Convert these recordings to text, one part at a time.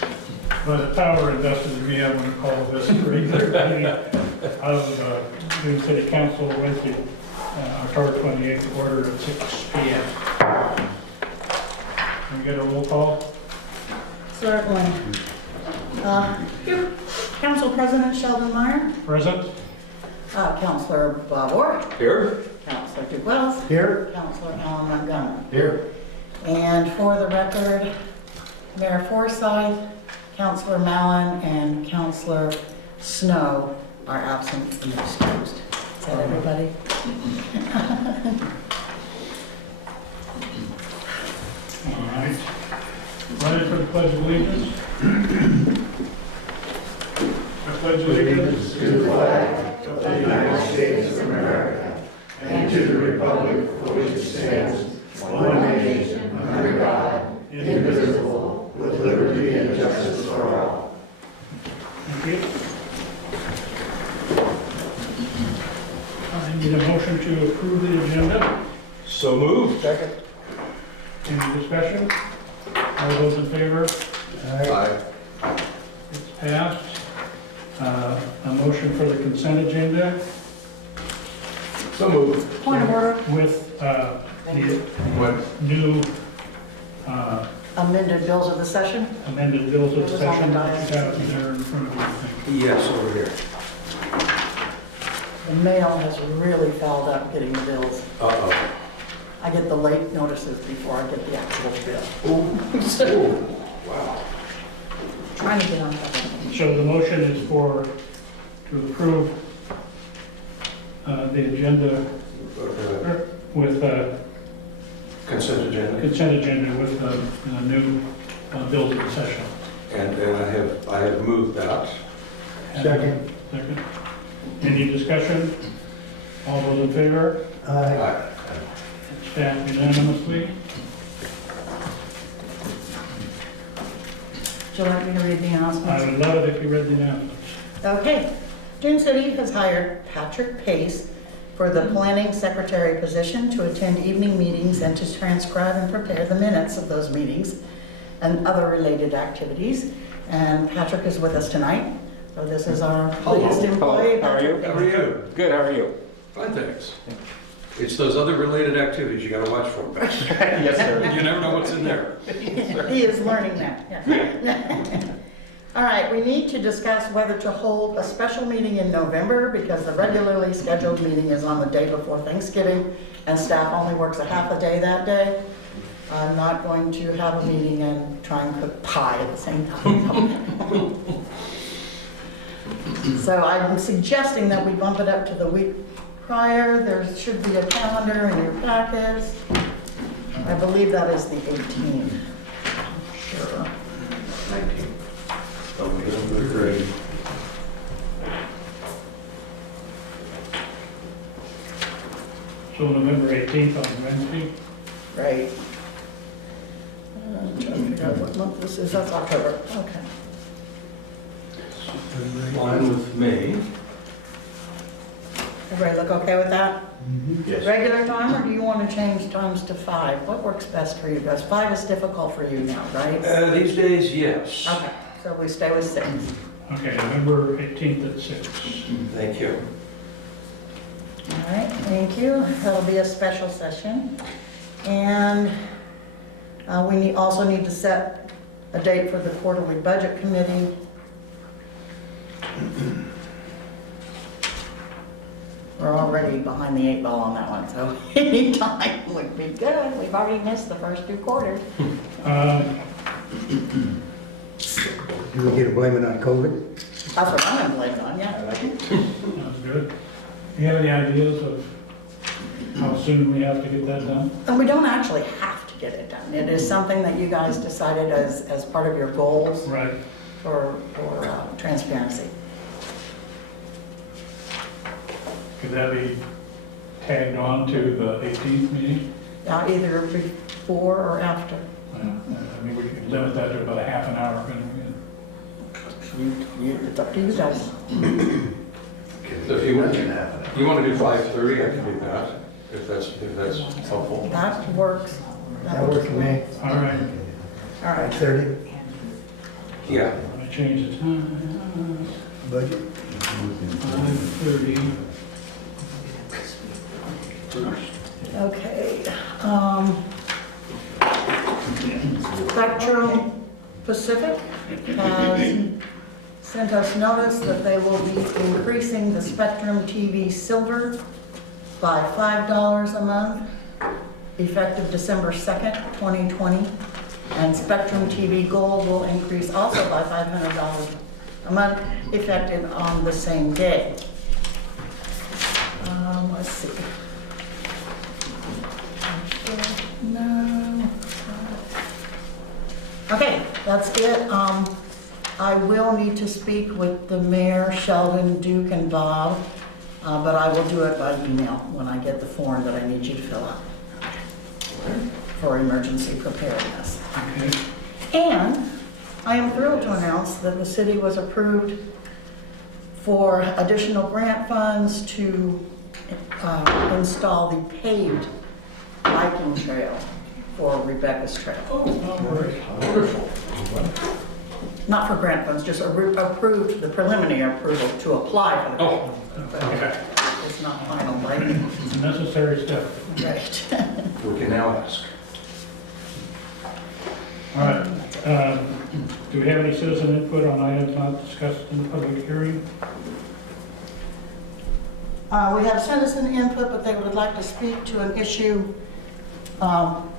By the power invested in me, I'm going to call this regular meeting of Dune City Council Wednesday, October 28th, order at 6 p.m. Can we get a roll call? Certainly. Council President Sheldon Meyer, Present? Councilor Bob Orr, Here? Councilor Duke Wells, Here. Councilor Alan Montgomery. Here. And for the record, Mayor Forsyth, Councilor Mallon, and Councilor Snow are absent and excused. Is that everybody? All right. Ready for the Pledge of Allegiance? I pledge allegiance To the flag of the United States of America and to the republic for which it stands, one nation, under God, indivisible, with liberty and justice for all. Thank you. I need a motion to approve the agenda. So moved. Second. Any discussion? All those in favor? Aye. It's passed. A motion for the consent agenda So moved. Point of order, with the What? new amended bills of the session. amended bills of It was on session the that you diet. have there in front of you. I think. Yes, over here. The mail has really fouled up getting the bills. Uh-oh. I get the late notices before I get the actual bill. Ooh, wow. Trying to get on top of it. So the motion is to approve the agenda with Consent agenda. consent agenda with new bills of the session. And I have moved that. Second. Second. Any discussion? All those in favor? Aye. It's passed unanimously. Would you like me to read the announcements? I would love it if you read the announcements. Okay. Dune City has hired Patrick Pace for the planning secretary position to attend evening meetings and to transcribe and prepare the minutes of those meetings and other related activities. And Patrick is with us tonight. So this is our latest employee. How are you? How are you? Good, how are you? Fine, thanks. It's those other related activities you gotta watch for. Yes, sir. You never know what's in there. He is learning that, yes. All right, we need to discuss whether to hold a special meeting in November because the regularly scheduled meeting is on the day before Thanksgiving and staff only works a half a day that day. I'm not going to have a meeting and try and cook pie at the same time. So I'm suggesting that we bump it up to the week prior. There should be a calendar in your packets. I believe that is the 18th. Sure. Great. So November 18th on Wednesday. Right. I'm trying to figure out what month this is. That's October. Okay. Fine with me. Everybody look okay with that? Yes. Regular time, or do you want to change times to 5? What works best for you guys? 5 is difficult for you now, right? These days, yes. Okay, so we stay with 6. Okay, November 18th at 6. Thank you. All right, thank you. That'll be a special session. And we also need to set a date for the quarterly budget committee. We're already behind the 8 ball on that one, so any time would be good. We've already missed the first 2 quarters. Do we get to blame it on COVID? That's what I'm gonna blame it on, yeah. Sounds good. Do you have any ideas of how soon we have to get that done? And we don't actually have to get it done. It is something that you guys decided as part of your goals Right. for transparency. Could that be tagged on to the 18th meeting? Now, either before or after. I mean, we could limit that to about a half an hour. It's up to you guys. So if you want to do 5:30, I can do that, if that's helpful. That works. That works for me. All right. All right. 5:30. Yeah. I'm gonna change the time, Budget? 5:30. Okay. Spectrum Pacific has sent us notice that they will be increasing the Spectrum TV Silver by $5 a month, effective December 2nd, 2020. And Spectrum TV Gold will increase also by $500 a month, effective on the same day. Let's see. No. Okay, that's it. I will need to speak with the mayor, Sheldon, Duke, and Bob, but I will do it by email when I get the form that I need you to fill out for emergency preparedness. Okay. And I am thrilled to announce that the city was approved for additional grant funds to install the paved biking trail for Rebecca's Trail. Wonderful. Not for grant funds, just approved, the preliminary approval to apply for the Oh, grant. okay. It's not final, right? Necessary step. Right. We can now ask. All right. Do we have any citizen input on items not discussed in the public hearing? We have citizen input, but they would like to speak to an issue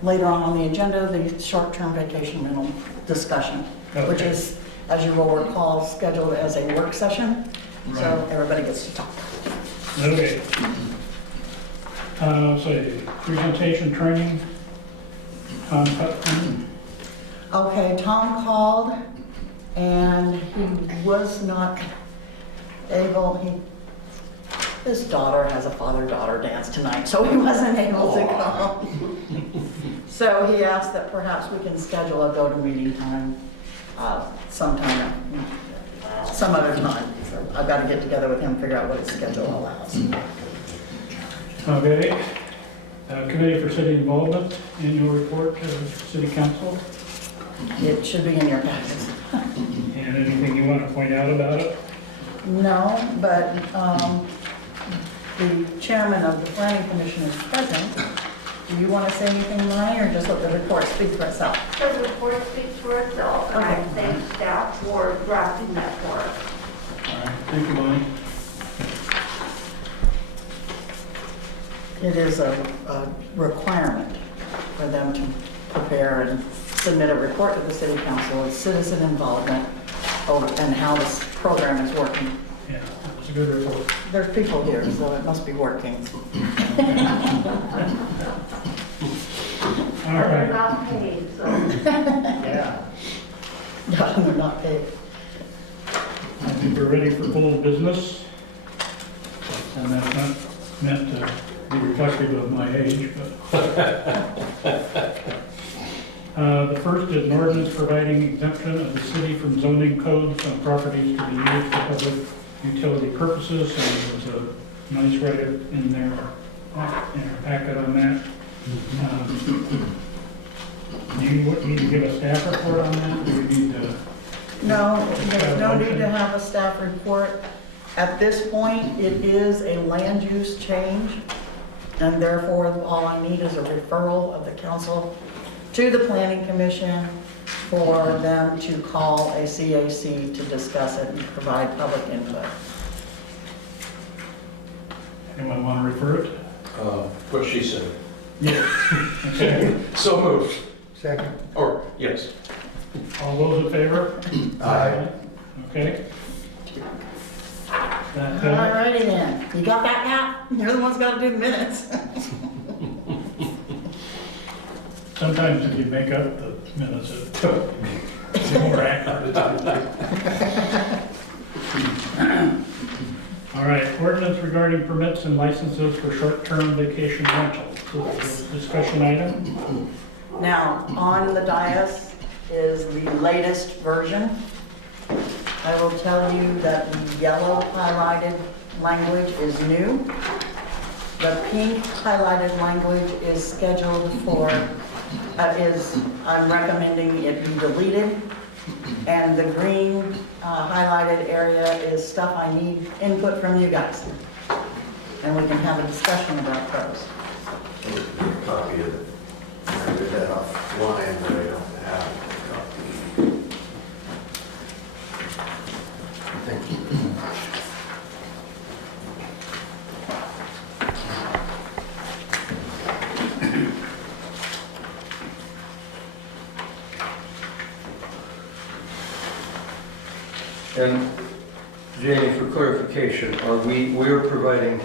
later on the agenda, the short-term vacation rental discussion, which Okay. is, as you will recall, scheduled as a work session, so everybody gets to talk. Okay. So presentation training. Tom Putnam. Okay, Tom called, and he was not able, his daughter has a father-daughter dance tonight, so he wasn't able to come. So he asked that perhaps we can schedule a go-to-meeting time sometime, some other time. So I've got to get together with him, figure out what his schedule allows. Okay. Committee for City Involvement, annual report to the City Council. It should be in your packets. And anything you want to point out about it? No, but the chairman of the planning commission is present. Do you want to say anything, Lonnie, or just let the report speak for itself? The report speaks for itself, and I thank staff for drafting that for us. All right. Thank you, Bonnie. It is a requirement for them to prepare and submit a report to the city council of citizen involvement and how this program is working. Yeah, it's a good report. There's people here, so it must be working. All But they're right. not paid, so. Yeah. No, they're not paid. I think we're ready for full business. And that's not meant to be reflective of my age, but. The first is an ordinance providing exemption of the city from zoning codes on properties to be used for public utility purposes, and there's a nice write-up in there, in our packet on that. Do you need to give a staff report on that? Do we need to? No, there's no need to have a staff report. At this point, it is a land use change, and therefore, all I need is a referral of the council to the planning commission for them to call a CAC to discuss it and provide public input. Anyone want to refer it? What she said. Yes. Okay. So moved. Second. Or, yes. All those in favor? Aye. Okay. That, All righty then. You got that, Pat? You're the one's got to do the minutes. sometimes if you make up the minutes, it's more accurate. All right, ordinance regarding permits and licenses for short-term vacation rentals. This is a discussion item. Now, on the dais is the latest version. I will tell you that the yellow highlighted language is new. The pink highlighted language is scheduled for, I'm recommending it be deleted And the green highlighted area is stuff I need input from you guys. And we can have a discussion about those. Copy of it. I read that offline, but I don't have a copy. Thank you very much. And Jamie, for clarification, we're providing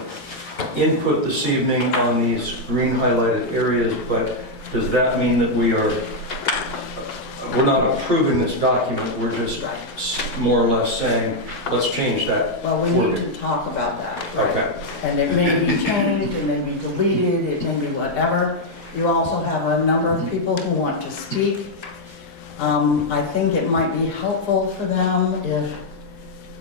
input this evening on these green highlighted areas, but does that mean that we're not approving this document, we're just more or less saying, let's change that? Well, we need to talk about that. Okay. And it may be changed, it may be deleted, it may be whatever. You also have a number of people who want to speak. I think it might be helpful for them if,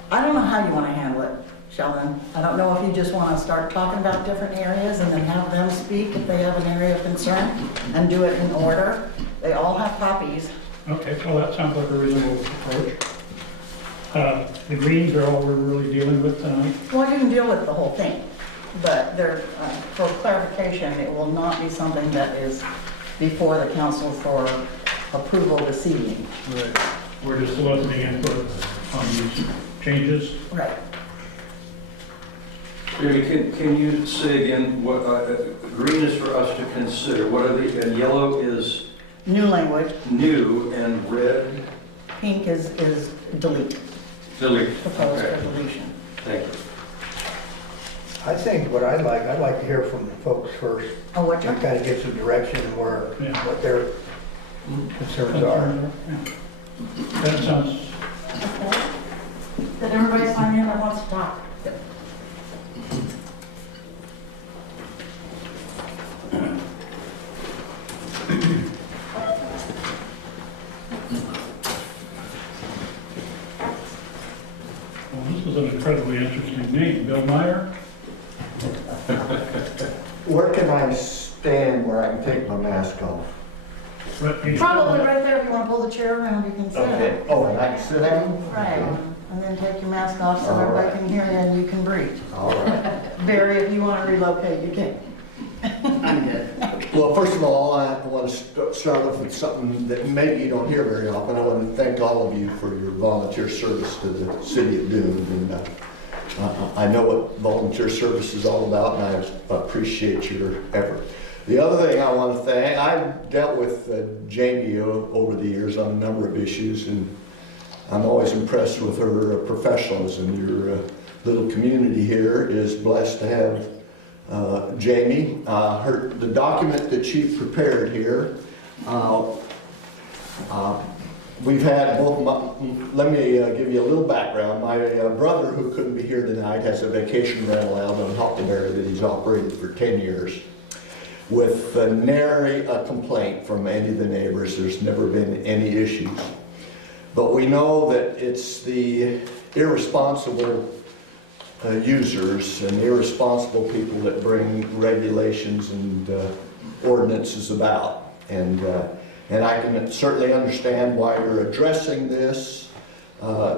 I don't know how you want to handle it, Sheldon. I don't know if you just want to start talking about different areas and then have them speak if they have an area of concern and do it in order. They all have copies. Okay, well, that sounds like a reasonable approach. The greens are all we're really dealing with tonight. Well, you can deal with the whole thing, but there, for clarification, it will not be something that is before the council for approval this evening. Right. We're just soliciting input on these changes. Right. Jamie, can you say again what, green is for us to consider, what are the, and yellow is New language, new, and red? pink is delete, Delete. proposed Okay. for deletion. Thank you. I think what I'd like to hear from the folks first, Oh, what you? and kind of get some direction of where, Yeah. what their concerns are. Yeah. That sounds, Okay. Did everybody sign in that wants to talk? well, this is an incredibly interesting name. Bill Meyer? Where can I stand where I can take my mask off? Probably right there, if you want to pull the chair around, you can sit. Okay. Oh, and I can sit down? Right, and then take your mask off so everybody can hear you and you can breathe. All right. Barry, if you want to relocate, you can. I'm good. Well, first of all, I want to start off with something that maybe you don't hear very often. I want to thank all of you for your volunteer service to the city of Dune. And I know what volunteer service is all about, and I appreciate your effort. The other thing I want to thank, I've dealt with Jamie over the years on a number of issues, and I'm always impressed with her professionalism. Your little community here is blessed to have Jamie. The document that she prepared here, we've had both, let me give you a little background. My brother, who couldn't be here tonight, has a vacation rental out on Huckleberry that he's operated for 10 years. With nary a complaint from any of the neighbors. There's never been any issues. But we know that it's the irresponsible users and irresponsible people that bring regulations and ordinances about. And I can certainly understand why you're addressing this,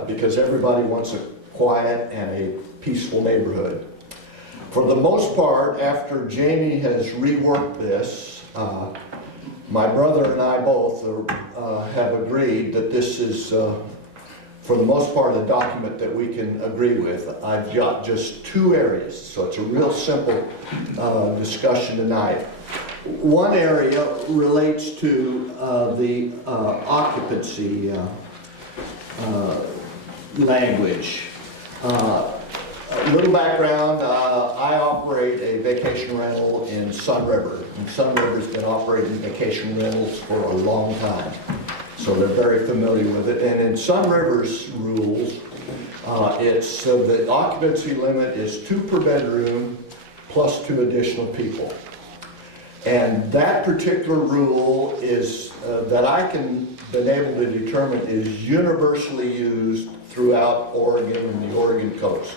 because everybody wants a quiet and a peaceful neighborhood. For the most part, after Jamie has reworked this, my brother and I both have agreed that this is, for the most part, a document that we can agree with. I've got just two areas, so it's a real simple discussion tonight. One area relates to the occupancy language. A little background, I operate a vacation rental in Sun River. And Sun River's been operating vacation rentals for a long time, so they're very familiar with it. And in Sun River's rules, it's the occupancy limit is 2 per bedroom plus 2 additional people. And that particular rule is, that I can been able to determine, is universally used throughout Oregon and the Oregon coast.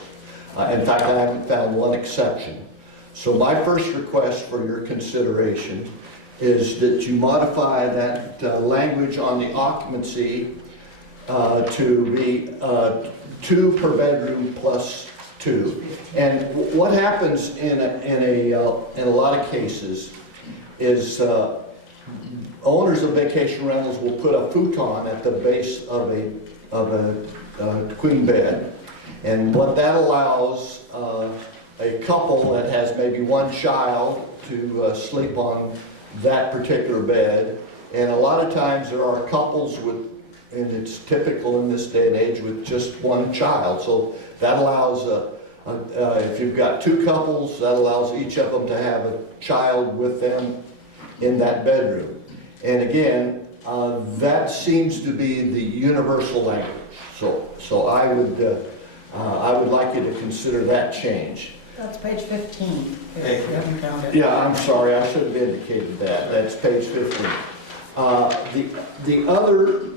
In fact, I haven't found one exception. So my first request for your consideration is that you modify that language on the occupancy to be 2 per bedroom plus 2. And what happens in a lot of cases is owners of vacation rentals will put a futon at the base of a queen bed. And what that allows a couple that has maybe one child to sleep on that particular bed. And a lot of times there are couples with, and it's typical in this day and age, with just one child. So that allows, if you've got 2 couples, that allows each of them to have a child with them in that bedroom. And again, that seems to be the universal language. So I would like you to consider that change. That's page 15, if you haven't found it. Yeah, I'm sorry, I should have indicated that. That's page 15. The other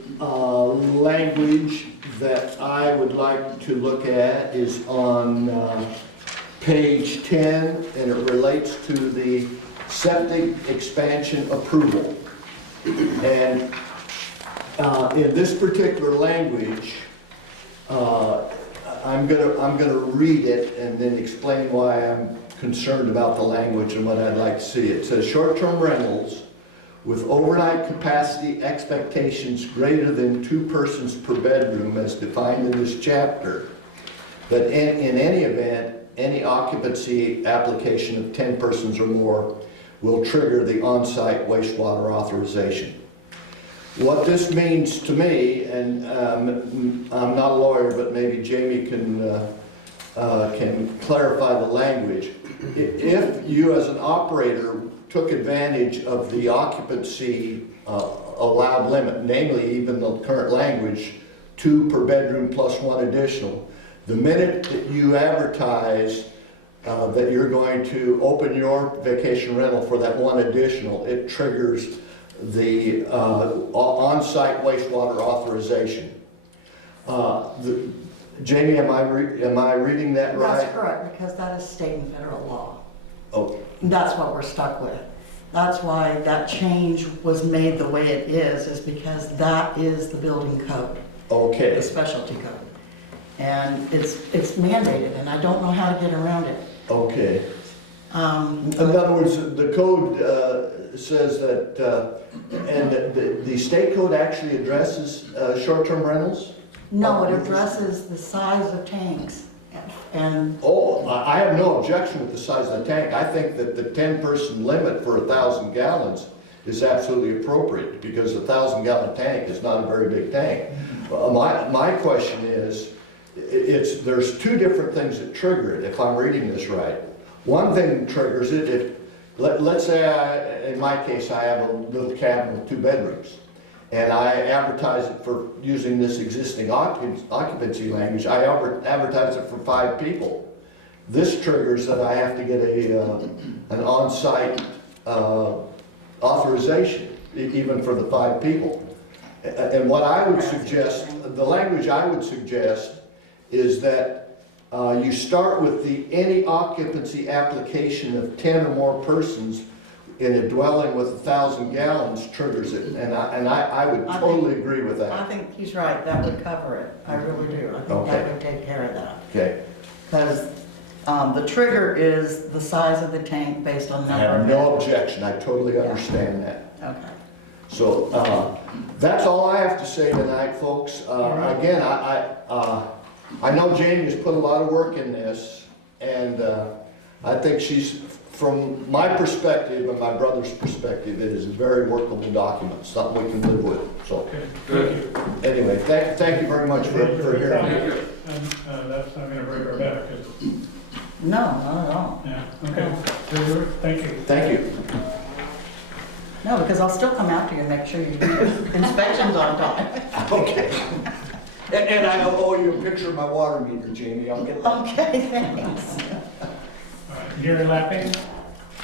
language that I would like to look at is on page 10, and it relates to the septic expansion approval. And in this particular language, I'm gonna read it and then explain why I'm concerned about the language and what I'd like to see. It says short-term rentals with overnight capacity expectations greater than 2 persons per bedroom as defined in this chapter. But in any event, any occupancy application of 10 persons or more will trigger the on-site wastewater authorization. What this means to me, and I'm not a lawyer, but maybe Jamie can clarify the language. If you as an operator took advantage of the occupancy allowed limit, namely even the current language, 2 per bedroom plus 1 additional, the minute that you advertise that you're going to open your vacation rental for that 1 additional, it triggers the on-site wastewater authorization. Jamie, am I reading that right? That's correct, because that is state and federal law. Oh, That's what we're stuck with. That's why that change was made the way it is because that is the building code, the okay. specialty code. And it's mandated, and I don't know how to get around it. Okay. In other words, the code says that, and the state code actually addresses short-term rentals? No, it addresses the size of tanks and, Oh, I have no objection with the size of the tank. I think that the 10-person limit for 1,000 gallons is absolutely appropriate because a 1,000-gallon tank is not a very big tank. My question is, there's 2 different things that trigger it, if I'm reading this right. One thing triggers it, let's say in my case, I have a little cabin with 2 bedrooms. And I advertise it for using this existing occupancy language. I advertise it for 5 people. This triggers that I have to get an on-site authorization, even for the 5 people. And what I would suggest, the language I would suggest is that you start with any occupancy application of 10 or more persons in a dwelling with 1,000 gallons triggers it, and I would totally agree with I that. think he's right, that would cover it. I really do. I think Okay. that would take care of that. Okay, Because the trigger is the size of the tank based on I number have of no bedrooms. objection, I totally understand that. Okay. So, that's all I have to say tonight, folks. Again, I know Jamie has put a lot of work in this, and I think from my perspective and my brother's perspective, it is a very workable document, something we can live with, so. Okay, Good. thank you. Anyway, thank you very much for hearing me. Thank you. And that's not gonna break our back, is it? No, not at all. Yeah, okay. Thank you. Thank you. No, because I'll still come out to you and make sure you do your inspections on time. Okay. And I owe you a picture of my water meter, Jamie, I'll get that. Okay, thanks. All right, Gary Lapping?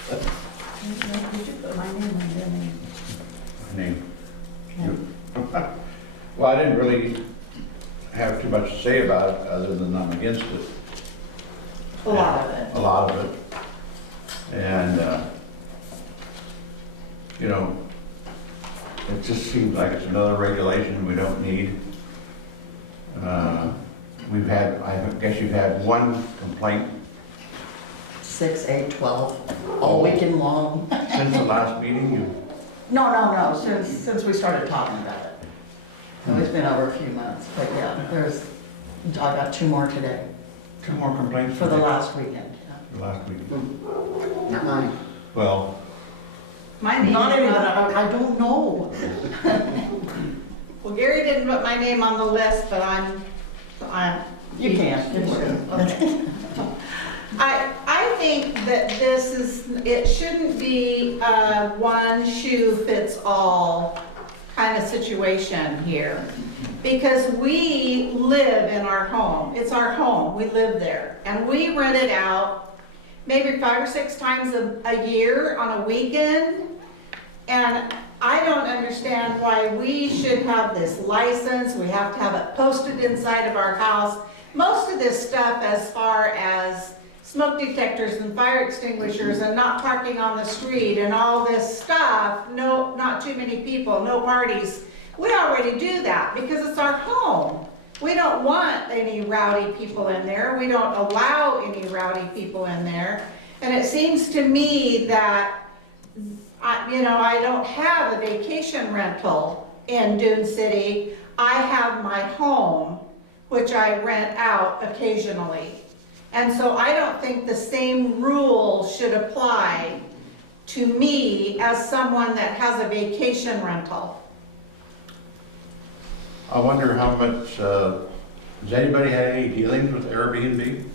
Did you put my name on your name? Name. Okay. Well, I didn't really have too much to say about it, other than I'm against it, A lot of it. a lot of it. And, you know, it just seems like it's another regulation we don't need. We've had, I guess you've had one complaint 6, 8, 12, all weekend long. since the last meeting. No, since we started talking about it. No, it's been over a few months, but yeah, I got 2 more today, 2 more complaints for the today? last weekend. The last week. Not mine. Well, My name Not is even, not- I don't know. Well, Gary didn't put my name on the list, but I'm. You can. Okay. I think that it shouldn't be a one shoe fits all kind of situation here. Because we live in our home. It's our home. We live there. And we rent it out maybe 5 or 6 times a year on a weekend. And I don't understand why we should have this license. We have to have it posted inside of our house. Most of this stuff, as far as smoke detectors and fire extinguishers and not parking on the street and all this stuff, no, not too many people, no parties, we already do that because it's our home. We don't want any rowdy people in there. We don't allow any rowdy people in there. And it seems to me that, I don't have a vacation rental in Dune City. I have my home, which I rent out occasionally. And so I don't think the same rules should apply to me as someone that has a vacation rental. I wonder how much, has anybody had any dealings with Airbnb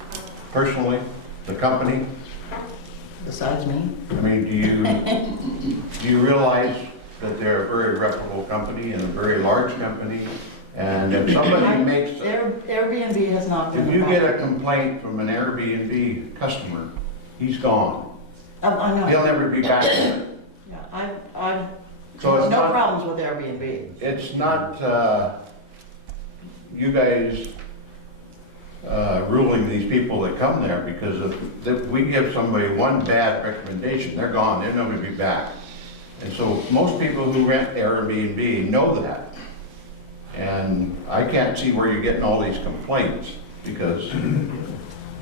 personally, the company? Besides me. I mean, do you realize that they're a very reputable company and a very large company? And if somebody makes, Airbnb has not been. if you get a complaint from an Airbnb customer, he's gone. I know. He'll never be back there. Yeah, I've So it's no not- problems with Airbnb. It's not, you guys ruling these people that come there, because if we give somebody one bad recommendation, they're gone, they'll never be back. And so most people who rent Airbnb know that. And I can't see where you're getting all these complaints, because It's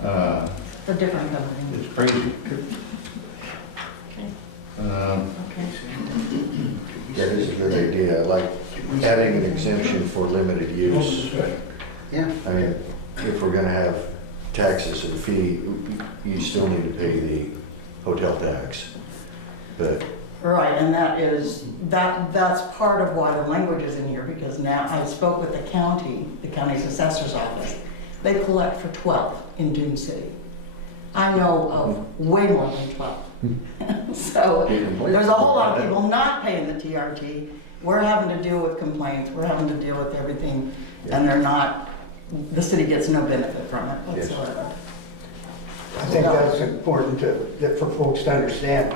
a different company. it's crazy. Okay. That is a good idea. I like adding an exemption for limited use. Yeah. I mean, if we're gonna have taxes and fee, you still need to pay the hotel tax. But Right, and that's part of why the language is in here, because now I spoke with the county's assessor's office. They collect for 12 in Dune City. I know of way more than 12. So there's a whole lot of people not paying the TRT. We're having to deal with complaints, we're having to deal with everything, and the city gets no benefit from it whatsoever. I think that's important for folks to understand.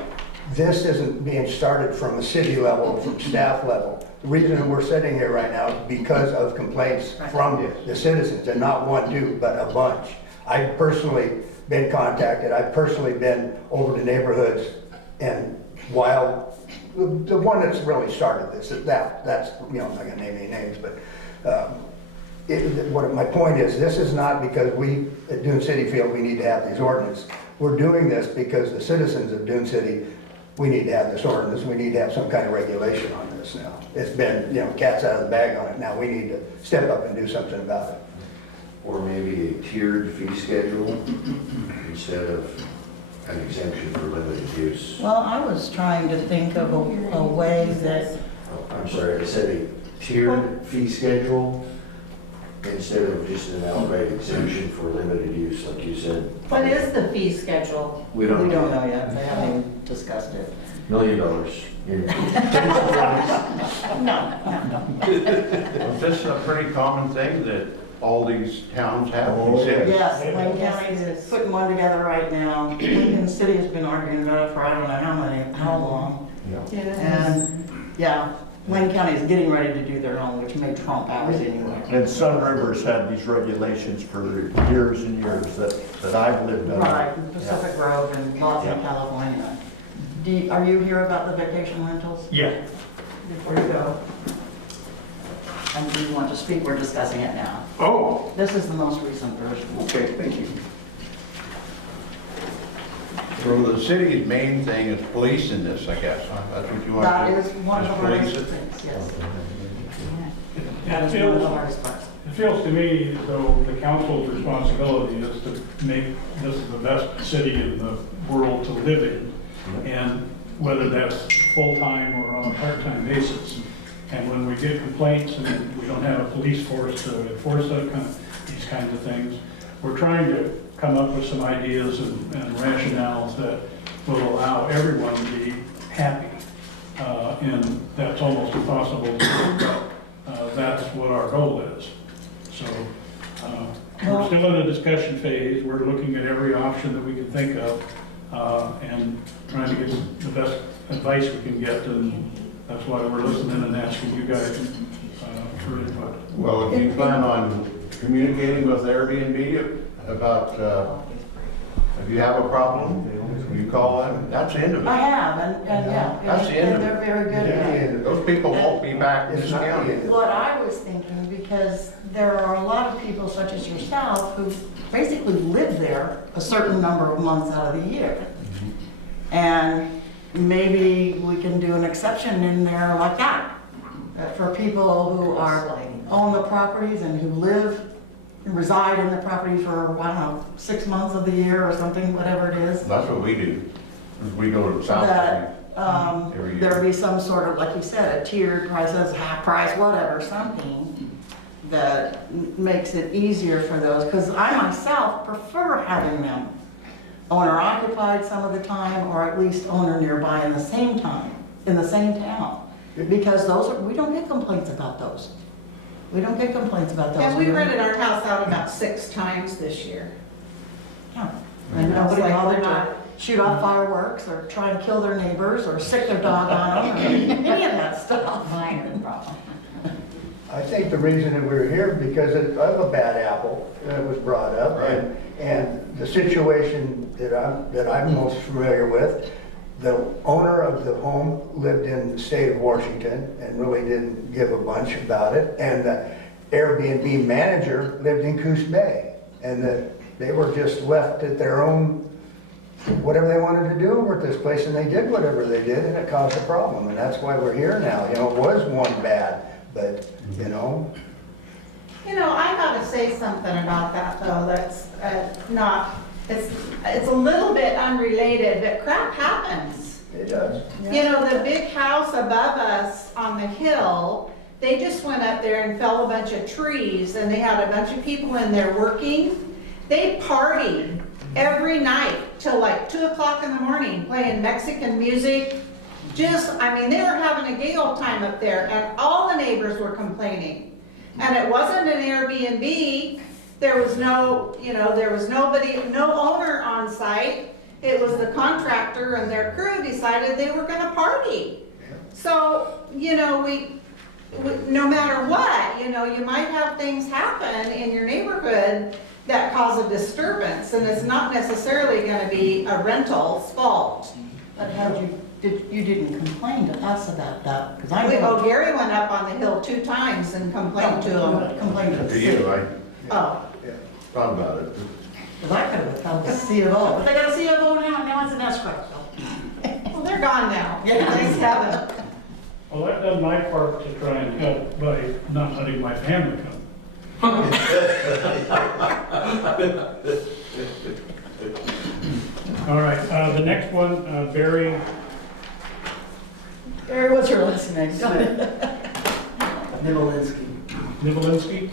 This isn't being started from a city level, from staff level. The reason we're sitting here right now is because of complaints from the citizens, and not 1, 2, but a bunch. I've personally been contacted, I've personally been over to neighborhoods, and while the one that's really started this, that's, I'm not gonna name any names, but what my point is, this is not because we at Dune City feel we need to have these ordinances. We're doing this because the citizens of Dune City, we need to have this ordinance, we need to have some kind of regulation on this now. It's been, cat's out of the bag on it, now we need to step up and do something about it. or maybe a tiered fee schedule instead of an exemption for limited use. Well, I was trying to think of a way that, I'm sorry, I said a tiered fee schedule instead of just an outright exemption for limited use, like you said. What is the fee schedule? We we don't don't know. know yet, they haven't even discussed it. $1 million. No. Is this a pretty common thing that all these towns have? Oh, Cities? Yes, Wayne County is putting one together right now. Lincoln City has been arguing about it for I don't know how long. And, yeah, Wayne County is getting ready to do their own, which may trump ours anyway. And Sun River's had these regulations for years and years that I've lived under. Right, Pacific Grove and lots in California. Are you here about the vacation rentals? Yeah. Before you go. and do you want to speak? We're discussing it now. Oh, This is the most recent version. okay, thank you. So the city's main thing is policing this, I guess, huh? That's what you want to do? That is one of the Just hardest police it? things, yes. It That is one of the feels, hardest parts. it feels to me as though the council's responsibility is to make this the best city in the world to live in. And whether that's full-time or on a part-time basis. And when we get complaints and we don't have a police force to enforce these kinds of things, we're trying to come up with some ideas and rationales that will allow everyone to be happy. And that's almost impossible to do, but that's what our goal is. So we're still in a discussion phase. We're looking at every option that we can think of and trying to get the best advice we can get. And that's why we're listening and asking you guys for input. Well, if you plan on communicating with Airbnb about, if you have a problem, you call them, that's the end of I it. have, and yeah. That's the end of And they're very good at it. Those people won't be back in It's this not the county. end. What I was thinking, because there are a lot of people such as yourself who basically live there a certain number of months out of the year. And maybe we can do an exception in there like that, for people who own the properties and who reside in the property for, I don't know, 6 months of the year or something, whatever it is. That's what we do. We go to the South That every year. there be some sort of, like you said, a tiered prices, half price, whatever, something that makes it easier for those, because I myself prefer having them owner occupied some of the time, or at least owner nearby in the same time, in the same town. Because we don't get complaints about those. We don't get complaints about those. And we rented our house out about 6 times this year. Yeah. And nobody It's like bothered we're to not- shoot off fireworks or try and kill their neighbors or sick their dog on them or any of that stuff. Minor problem. I think the reason that we're here because of a bad apple that was brought up. Right. And the situation that I'm most familiar with, the owner of the home lived in the state of Washington and really didn't give a bunch about it. And the Airbnb manager lived in Coos Bay. And they were just left at their own, whatever they wanted to do over at this place, and they did whatever they did, and it caused a problem. And that's why we're here now. You know, it was one bad, but, you know. You know, I gotta say something about that though, that's not, it's a little bit unrelated, but crap happens. It does. You know, the big house above us on the hill, they just went up there and fell a bunch of trees, and they had a bunch of people in there working. They partied every night till like 2 o'clock in the morning, playing Mexican music. I mean, they were having a gay old time up there, and all the neighbors were complaining. And it wasn't an Airbnb, there was no, there was nobody, no owner on site. It was the contractor and their crew decided they were gonna party. So, no matter what, you might have things happen in your neighborhood that cause a disturbance, and it's not necessarily gonna be a rental's fault. But you didn't complain to us about that, because I Gary went up on the hill 2 times and complained to him. Complained to the To you, city. I Oh, thought about it. Because I could have come to CFO, but they got a CFO now it's an escrow, so. well, they're gone now. Yeah. Thanks heaven. Well, I've done my part to try and help by not letting my family come. All right, the next one, Barry Barry, what's your last name? Nibelinsky. Nibelinsky.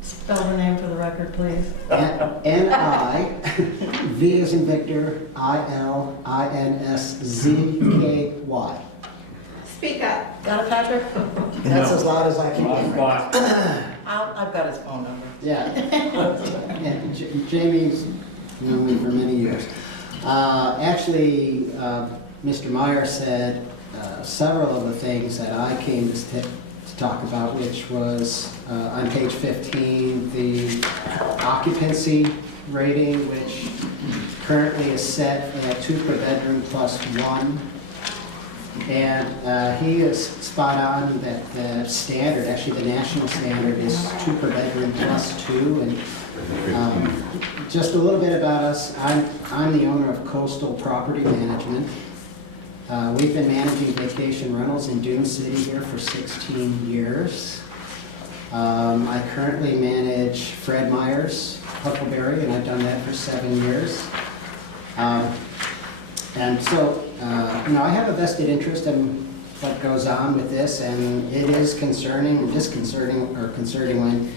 Spell the name for the record, please. N-I, V as in Victor, I-L-I-N-S-Z-K-Y. Speak up. Got it, Patrick? That's as loud as I can get. I've got his phone number. Yeah. Jamie's known me for many years. Actually, Mr. Meyer said several of the things that I came to talk about, which was on page 15, the occupancy rating, which currently is set at 2 per bedroom plus 1. And he is spot on that the standard, actually the national standard is 2 per bedroom plus 2. And just a little bit about us, I'm the owner of Coastal Property Management. We've been managing vacation rentals in Dune City here for 16 years. I currently manage Fred Meyer's Huckleberry, and I've done that for 7 years. And so, I have a vested interest in what goes on with this, and it is concerning and disconcerting, or concerning when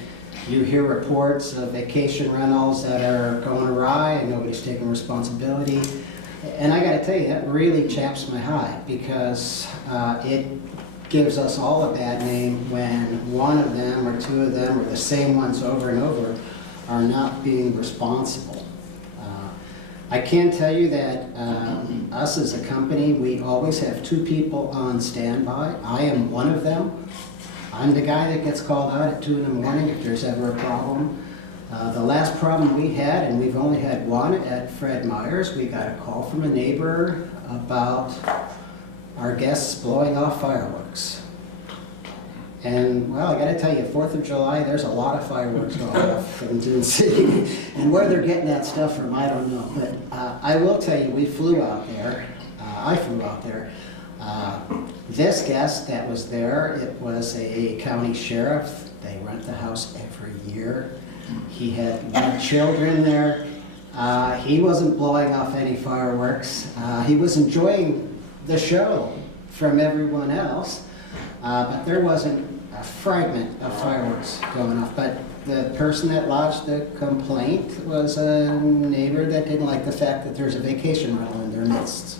you hear reports of vacation rentals that are going awry and nobody's taking responsibility. And I gotta tell you, that really chaps my hide, because it gives us all a bad name when one of them or two of them, or the same ones over and over, are not being responsible. I can tell you that us as a company, we always have 2 people on standby. I am one of them. I'm the guy that gets called out at 2 in the morning if there's ever a problem. The last problem we had, and we've only had one at Fred Meyer's, we got a call from a neighbor about our guests blowing off fireworks. And, well, I gotta tell you, 4th of July, there's a lot of fireworks going off in Dune City. And where they're getting that stuff from, I don't know. But I will tell you, we flew out there. I flew out there. This guest that was there, it was a county sheriff. They rent the house every year. He had 1 children there. He wasn't blowing off any fireworks. He was enjoying the show from everyone else. But there wasn't a fragment of fireworks going off. But the person that lodged the complaint was a neighbor that didn't like the fact that there's a vacation rental in their midst.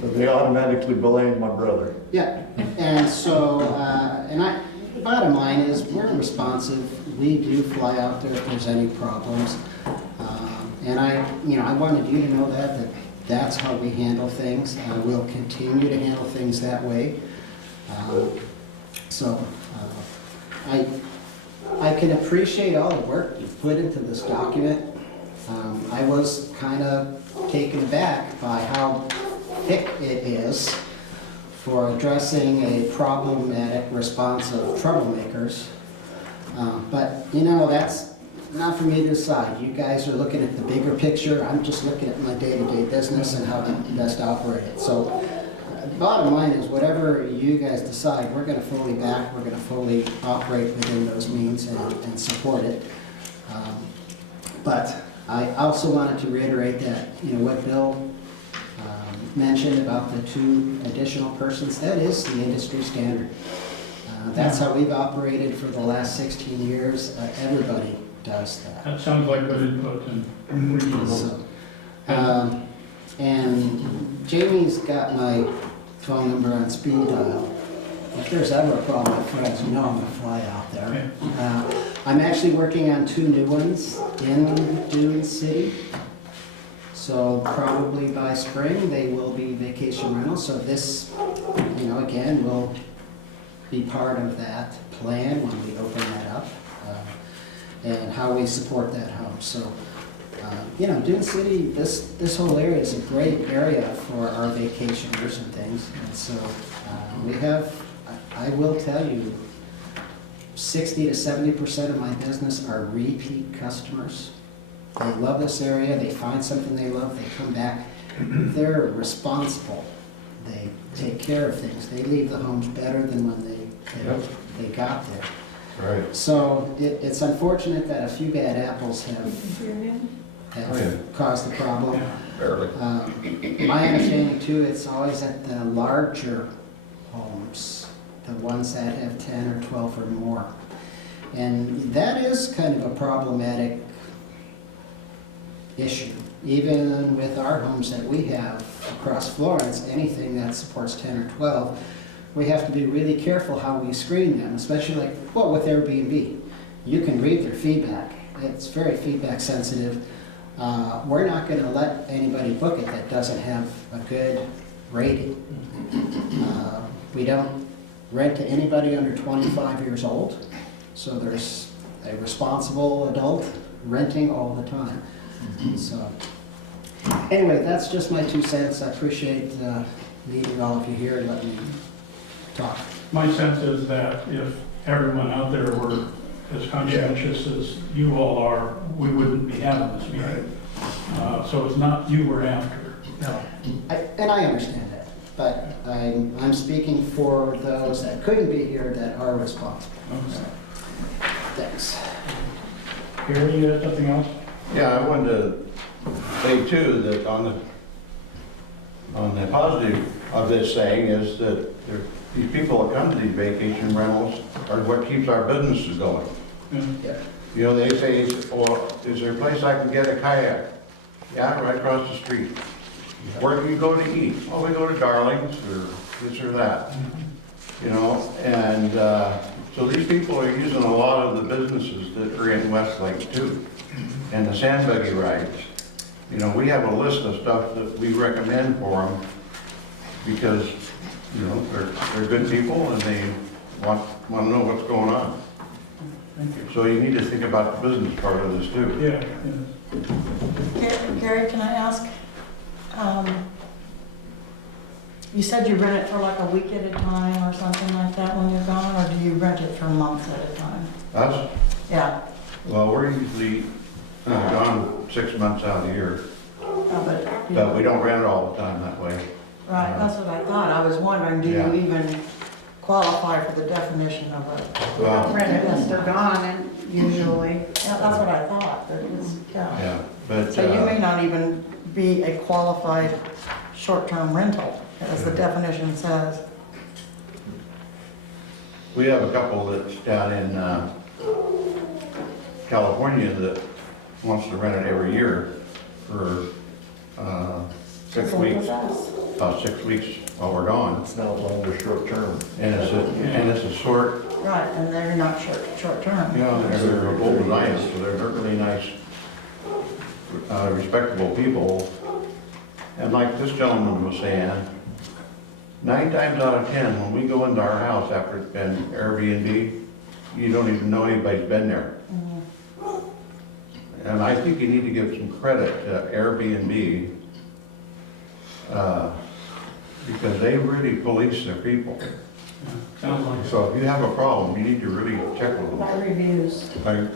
So they automatically blamed my brother. Yeah, and so, the bottom line is, we're responsive. We do fly out there if there's any problems. And I wanted you to know that that's how we handle things. We'll continue to handle things that way. I can appreciate all the work you've put into this document. I was kind of taken aback by how thick it is for addressing a problematic response of troublemakers. But, that's not for me to decide. You guys are looking at the bigger picture. I'm just looking at my day-to-day business and how to best operate it. So, bottom line is, whatever you guys decide, we're going to fully back, we're going to fully operate within those means and support it. But I also wanted to reiterate that, what Bill mentioned about the 2 additional persons, that is the industry standard. That's how we've operated for the last 16 years. Everybody does that. That sounds like good input and reasonable. So, and Jamie's got my phone number on speed dial. If there's ever a problem with Fred's, I'm gonna fly out there. I'm actually working on 2 new ones in Dune City. So probably by spring, they will be vacation rentals. So this, again, will be part of that plan when we open that up, and how we support that home. So, Dune City, this whole area is a great area for our vacationers and things. And so we have, I will tell you, 60 to 70% of my business are repeat customers. They love this area, they find something they love, they come back. They're responsible. They take care of things. They leave the homes better than when they got there. Right. So it's unfortunate that a few bad apples have caused the problem. Barely. My understanding too, it's always at the larger homes, the ones that have 10 or 12 or more. And that is kind of a problematic issue. Even with our homes that we have across Florence, anything that supports 10 or 12, we have to be really careful how we screen them, especially with Airbnb. You can read their feedback. It's very feedback sensitive. We're not going to let anybody book it that doesn't have a good rating. We don't rent to anybody under 25 years old, so there's a responsible adult renting all the time. So Anyway, that's just my 2 cents. I appreciate meeting all of you here and letting me talk. My sense is that if everyone out there were as conscientious as you all are, we wouldn't be having this meeting. So it's not you we're after. And I understand that, but I'm speaking for those that couldn't be here that are responsible. Okay. Thanks. Gary, you have something else? Yeah, I wanted to say too, that on the positive of this saying is that these people that come to these vacation rentals are what keeps our businesses going. Yeah. You know, they say, well, is there a place I can get a kayak? Yeah, right across the street. Where do you go to eat? Oh, we go to Darling's or this or that. You know, and so these people are using a lot of the businesses that are in Westlake too. And the sand buggy rides. You know, we have a list of stuff that we recommend for them because, you know, they're good people and they want to know what's going on. Thank you. So you need to think about the business part of this too. Yeah. Gary, can I ask, you said you rent it for like a week at a time or something like that when you're gone, or do you rent it for months at a time? Us? Yeah. Well, we're usually gone 6 months out of the year, But we don't rent it all the time that way. right, that's what I thought. I was wondering, do Yeah. you even qualify for the definition of a, Well, Rent it once they're gone and usually. yeah, that's what I thought, but it's, yeah. yeah, but, So you may not even be a qualified short-term rental, as the definition says. we have a couple that's down in California that wants to rent it every year for 6 weeks, about 6 weeks while we're gone. It's not longer short term. And it's a short, Right, and they're not short-term. you know, they're old as I am, so they're really nice, respectable people. And like this gentleman was saying, 9 times out of 10, when we go into our house after it's been Airbnb, you don't even know anybody's been there. And I think you need to give some credit to Airbnb, because they really police their people. Sounds like So if you have a problem, you need to really check with them. By reviews. Like,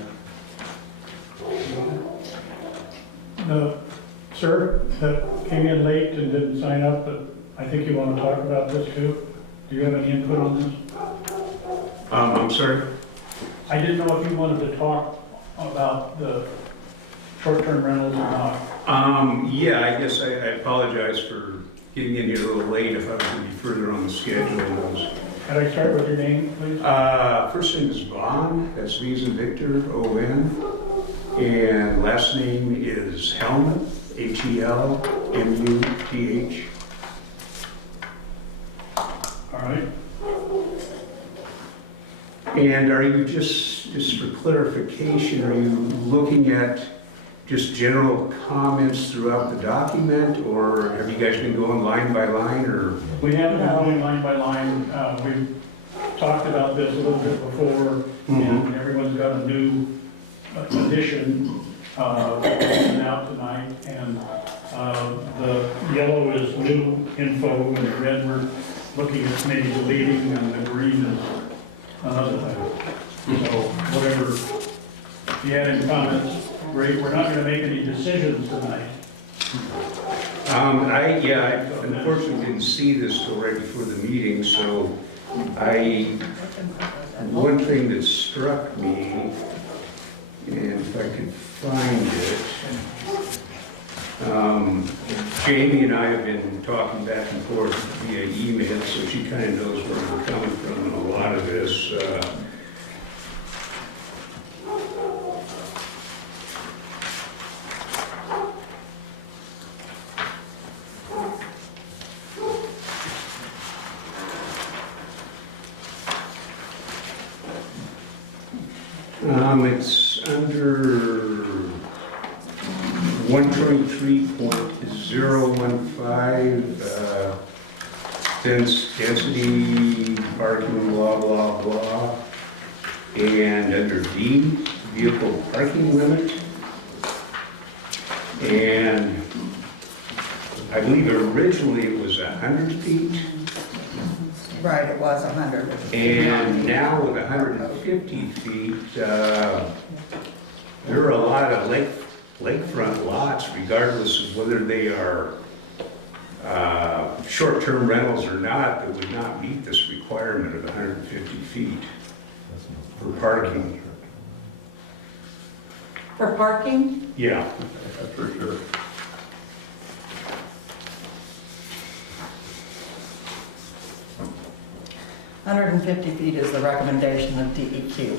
the sir that came in late and didn't sign up, but I think you want to talk about this too. Do you have any input on this? I'm sorry? I didn't know if you wanted to talk about the short-term rentals or not. Yeah, I guess I apologize for getting in here a little late if I was going to be further on the schedule. Could I start with your name, please? First name is Vaughn, that's V as in Victor, O-N. And last name is Helmuth, H-E-L-M-U-T-H. All right. And are you just for clarification, are you looking at just general comments throughout the document, or have you guys been going line by line, or? We haven't been going line by line. We've talked about this a little bit before, and everyone's got a new edition coming out tonight. And the yellow is new info, and the red we're looking at maybe deleting, and the green is another thing. So whatever, if you had any comments, great. We're not going to make any decisions tonight. I unfortunately didn't see this till right before the meeting, so one thing that struck me, and if I could find it, Jamie and I have been talking back and forth via email, so she kind of knows where I'm coming from in a lot of this. It's under 123.015, density, parking, blah, blah, blah. And under D, vehicle parking limit. And I believe originally it was 100 feet, Right, it was 100. and now with 150 feet, there are a lot of lakefront lots, regardless of whether they are short-term rentals or not, that would not meet this requirement of 150 feet for parking. For parking? Yeah. That's for sure. Hundred and 50 feet is the recommendation of DEQ.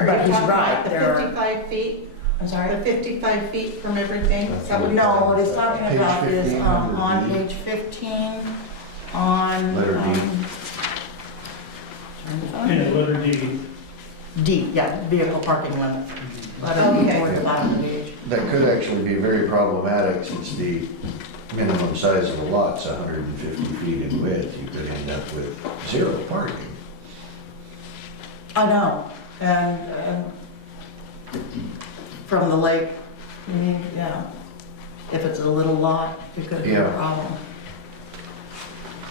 Are But you he's talking right, about the there are- 55 feet? I'm sorry? The 55 feet from everything? Is that what No, what he's talking Page about is 15, on under D. page 15, on. Letter D. Yeah, letter D. D, yeah, vehicle parking limit. I don't need to Okay. worry about on the page. That could actually be very problematic since the minimum size of the lot's 150 feet in width. You could end up with 0 parking. I know, and from the lake, you need, yeah. If it's a little lot, it could be a Yeah. problem.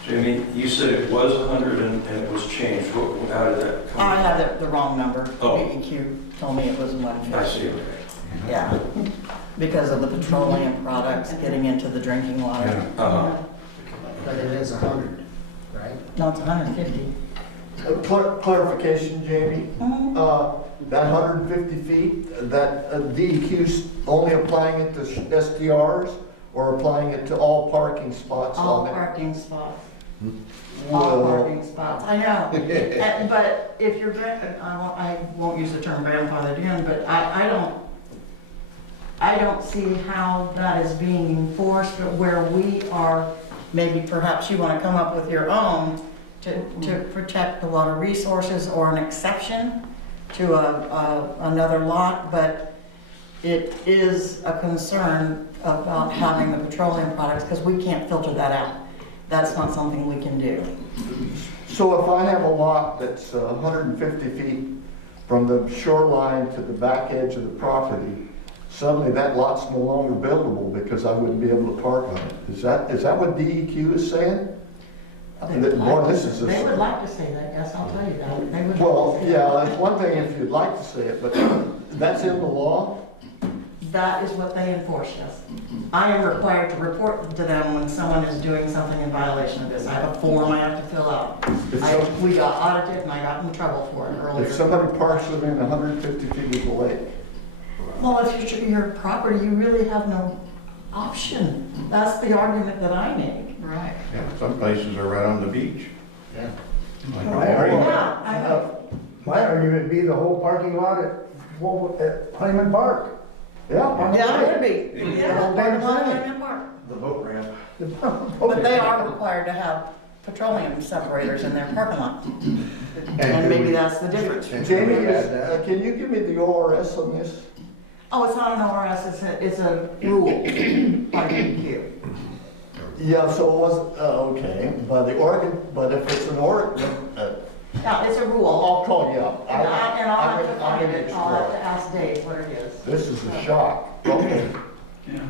Jamie, you said it was 100 and it was changed. How did that come? I had the wrong number. Oh. DEQ told me it was 150. I see, okay. Yeah, because of the petroleum products getting into the drinking water. Uh-huh. But it is 100, right? No, it's 150. Clarification, Jamie. That 150 feet, that DEQ's only applying it to SDRs or applying it to all parking spots All on it? parking spots. All Well, parking spots, I know. But if you're, I won't use the term grandfathered in, but I don't see how that is being enforced, but where we are, maybe perhaps you want to come up with your own to protect the water resources or an exception to another lot, but it is a concern about having the petroleum products because we can't filter that out. That's not something we can do. So if I have a lot that's 150 feet from the shoreline to the back edge of the property, suddenly that lot's no longer buildable because I wouldn't be able to park on it. Is that what DEQ is saying? Boy, this is They would like to say that, yes, I'll tell you that. They would. Well, yeah, it's one thing if you'd like to say it, but that's in the law? That is what they enforce, yes. I am required to report to them when someone is doing something in violation of this. I have a form I have to fill out. We got audited and I got in trouble for it earlier. If somebody parks within 150 feet of the lake, Well, if it's your property, you really have no option. That's the argument that I make. Right. Yeah, some places are right on the beach. Yeah. My argument, Yeah, I know. my argument would be the whole parking lot at Hyman Park. yeah. Yeah, it would be. Yeah. Parking lot in Hyman Park. The boat ramp. But they are required to have petroleum separators in their parking lot. And maybe that's the difference. Jamie, can you give me the ORS on this? Oh, it's not an ORS, it's a rule by DEQ. Yeah, so it was, okay, but if it's an Oregon, Yeah, it's a rule. I'll call you up. And I'll have to I'm find gonna it, I'll have to explore. ask Dave what it is. This is a shock. Okay.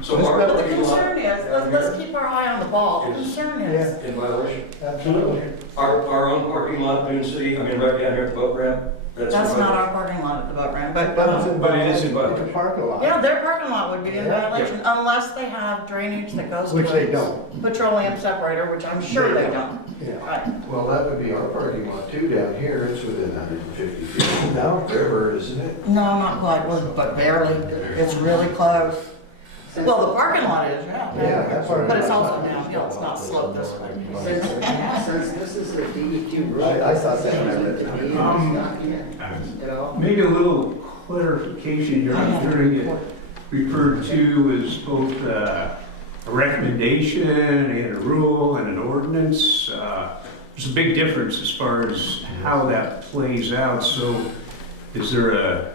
So This our But the parking lot concern is, let's keep our eye on the ball. The concern is, in violation? Absolutely. Our own parking lot, Dune City, I mean, right down here at the boat ramp? that's in not our violation? parking lot at the boat ramp, But but, it's in But it is in It's a violation. parking lot. yeah, their parking lot would be in Yeah. violation unless they have drainage that goes to. Which they a don't. Petroleum separator, which I'm sure they don't. Yeah. Right. Well, that would be our parking lot too down here. It's within 150 feet. No. River, isn't it? No, not quite, well, but barely. It's really close. Well, the parking lot is, yeah. Yeah, that part. But it's also downhill, it's not sloped this way. Since this is the DEQ rule. I thought that when I read it. it. You know? Maybe a little clarification here. I'm hearing it referred to as both a recommendation and a rule and an ordinance. There's a big difference as far as how that plays out. So is there a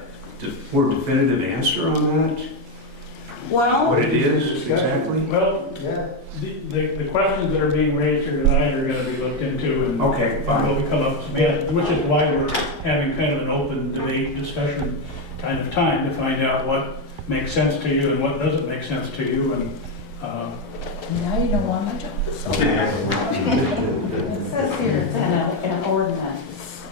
more definitive answer on that? Well, What it is exactly? Well, Yeah. the questions that are being raised here tonight are gonna be looked into and Okay, fine. will come up again, which is why we're having kind of an open debate discussion kind of time to find out what makes sense to you and what doesn't make sense to you, and Now you know why my job is so hard. It says here it's an ordinance.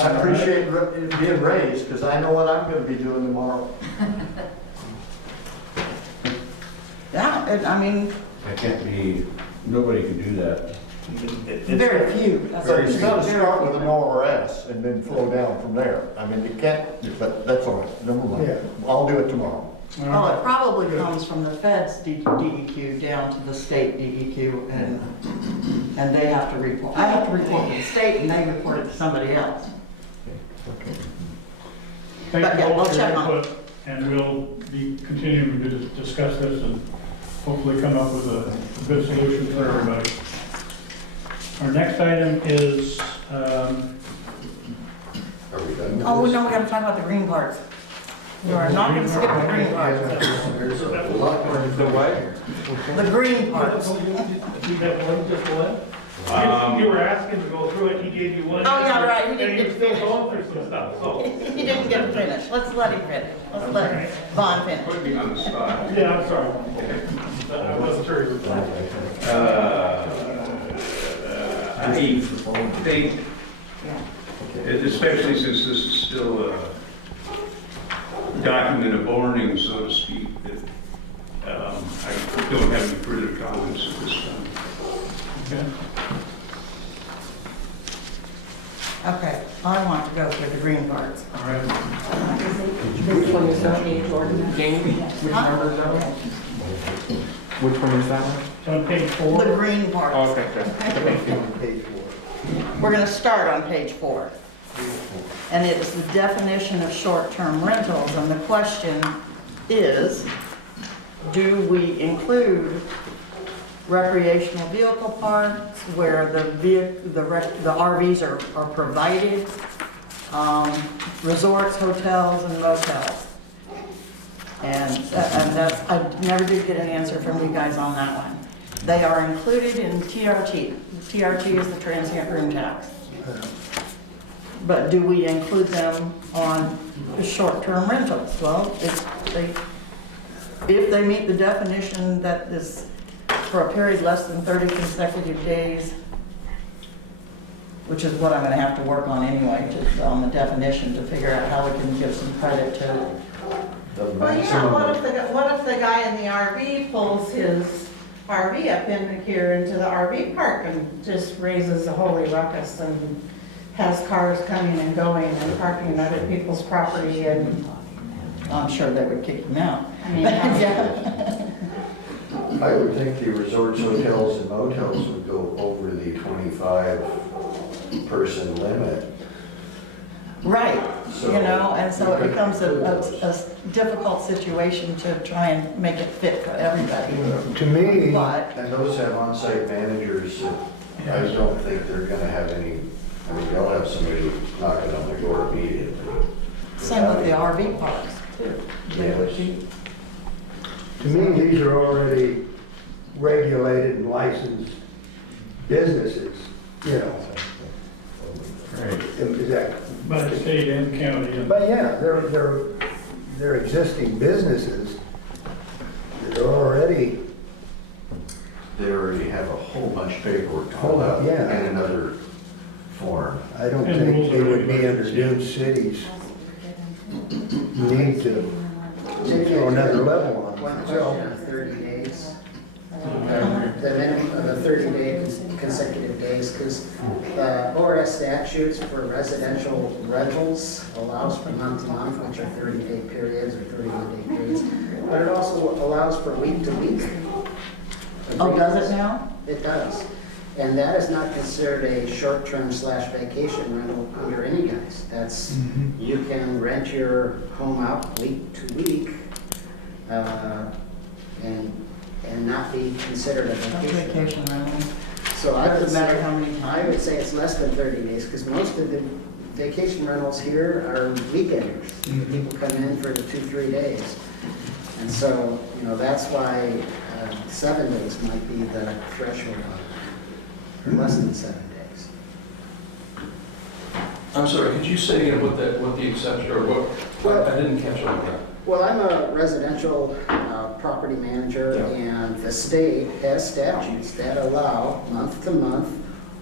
I appreciate it being raised, because I know what I'm gonna be doing tomorrow. Yeah, I mean, That can't be, nobody can do that. very few. That's So what you I'm gotta saying, start very with few. an ORS and then flow down from there. I mean, you can't, but that's all right, never mind. Yeah. I'll do it tomorrow. Well, it probably comes from the feds DEQ down to the state DEQ, and they have to report. I have to report to the state, and they report it to somebody else. thank But you yeah, all I'll for your check on it. input, and we'll be continuing to discuss this and hopefully come up with a good solution for everybody. Our next item is, Are we done with Oh, this? no, we gotta talk about the green parts. You are not gonna skip the green parts. There's a lot more. The what? The green parts. You were asking to go through it, he gave you one. Oh, yeah, right, he didn't And get you're to still finish. going through some stuff, so. He didn't get to finish. Let's let him finish. Let's let Vaughn finish. Put me on the spot. Yeah, I'm sorry. I wasn't sure you were. I think, especially since this is still a document of warning, so to speak, that I don't have any further comments at this time. okay, Okay, I want to go through the green parts. all right. Which one is that? Jamie? Which number is that one? Which one is that one? It's on page 4. The green parts. Okay, good. Page 4. We're gonna start on page 4. And it's the definition of short-term rentals, and the question is, do we include recreational vehicle parks where the RVs are provided, resorts, hotels, and motels? And that's, I never did get an answer from you guys on that one. They are included in TRT. TRT is the transient room tax. But do we include them on the short-term rentals? Well, if they meet the definition that is for a period less than 30 consecutive days, which is what I'm gonna have to work on anyway, on the definition, to figure out how we can give some credit to. Well, yeah, what if the guy in the RV pulls his RV up in here into the RV park and just raises a holy ruckus and has cars coming and going and parking on other people's property, and I'm sure they would kick him out. I mean, Yeah. I would think the resorts, hotels, and motels would go over the 25 person limit. Right, you know, and so it So- becomes a difficult situation to try and make it fit for everybody. To me, But, And those have on-site managers that I don't think they're gonna have any, I mean, they'll have somebody knocking on their door immediately. same with the RV parks too. They would be- to me, these are already regulated and licensed businesses, you know. Is that, By the state and county. And but yeah, they're existing businesses that are already, They already have a whole bunch of paperwork to Hold fill up, out yeah. in another form. I don't And think rules they are would be under regulated. Dune City's need to throw another level on One it. question of 30 days. The minimum of the 30-day consecutive days, because the ORS statutes for residential rentals allows for month to month, which are 30-day periods or 31-day periods, but it also allows for week to week. Oh, does it now? It does. And that is not considered a short-term / vacation rental under any guise. That's, you can rent your home out week to week, and not be considered a No vacation. vacation rental. So I would Doesn't matter say, how many I times. would say it's less than 30 days, because most of the vacation rentals here are weekenders. People come in for the 2-3 days. And so, you know, that's why 7 days might be the threshold on it, or less than 7 days. I'm sorry, could you say again what the exception, or what, I didn't catch on that. Well, I'm a residential property manager, and the state has statutes that allow month-to-month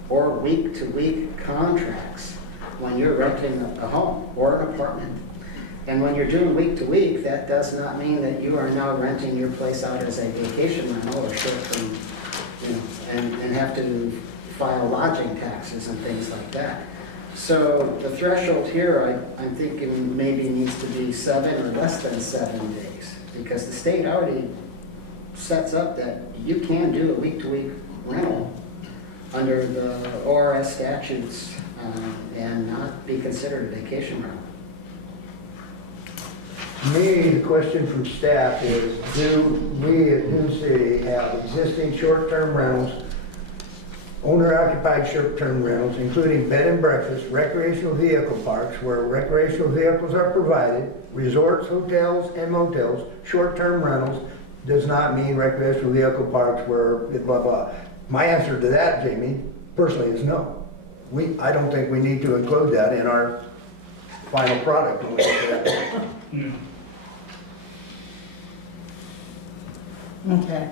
or week-to-week contracts when you're renting a home or an apartment. And when you're doing week-to-week, that does not mean that you are now renting your place out as a vacation rental or short-term, and have to file lodging taxes and things like that. So the threshold here, I'm thinking maybe needs to be 7 or less than 7 days, because the state already sets up that you can do a week-to-week rental under the ORS statutes and not be considered a vacation rental. To me, the question from staff is, do we at Dune City have existing short-term rentals, owner-occupied short-term rentals, including bed and breakfast, recreational vehicle parks where recreational vehicles are provided, resorts, hotels, and motels, short-term rentals does not mean recreational vehicle parks where blah, blah. My answer to that, Jamie, personally is no. I don't think we need to include that in our final product. when we look at that. Okay.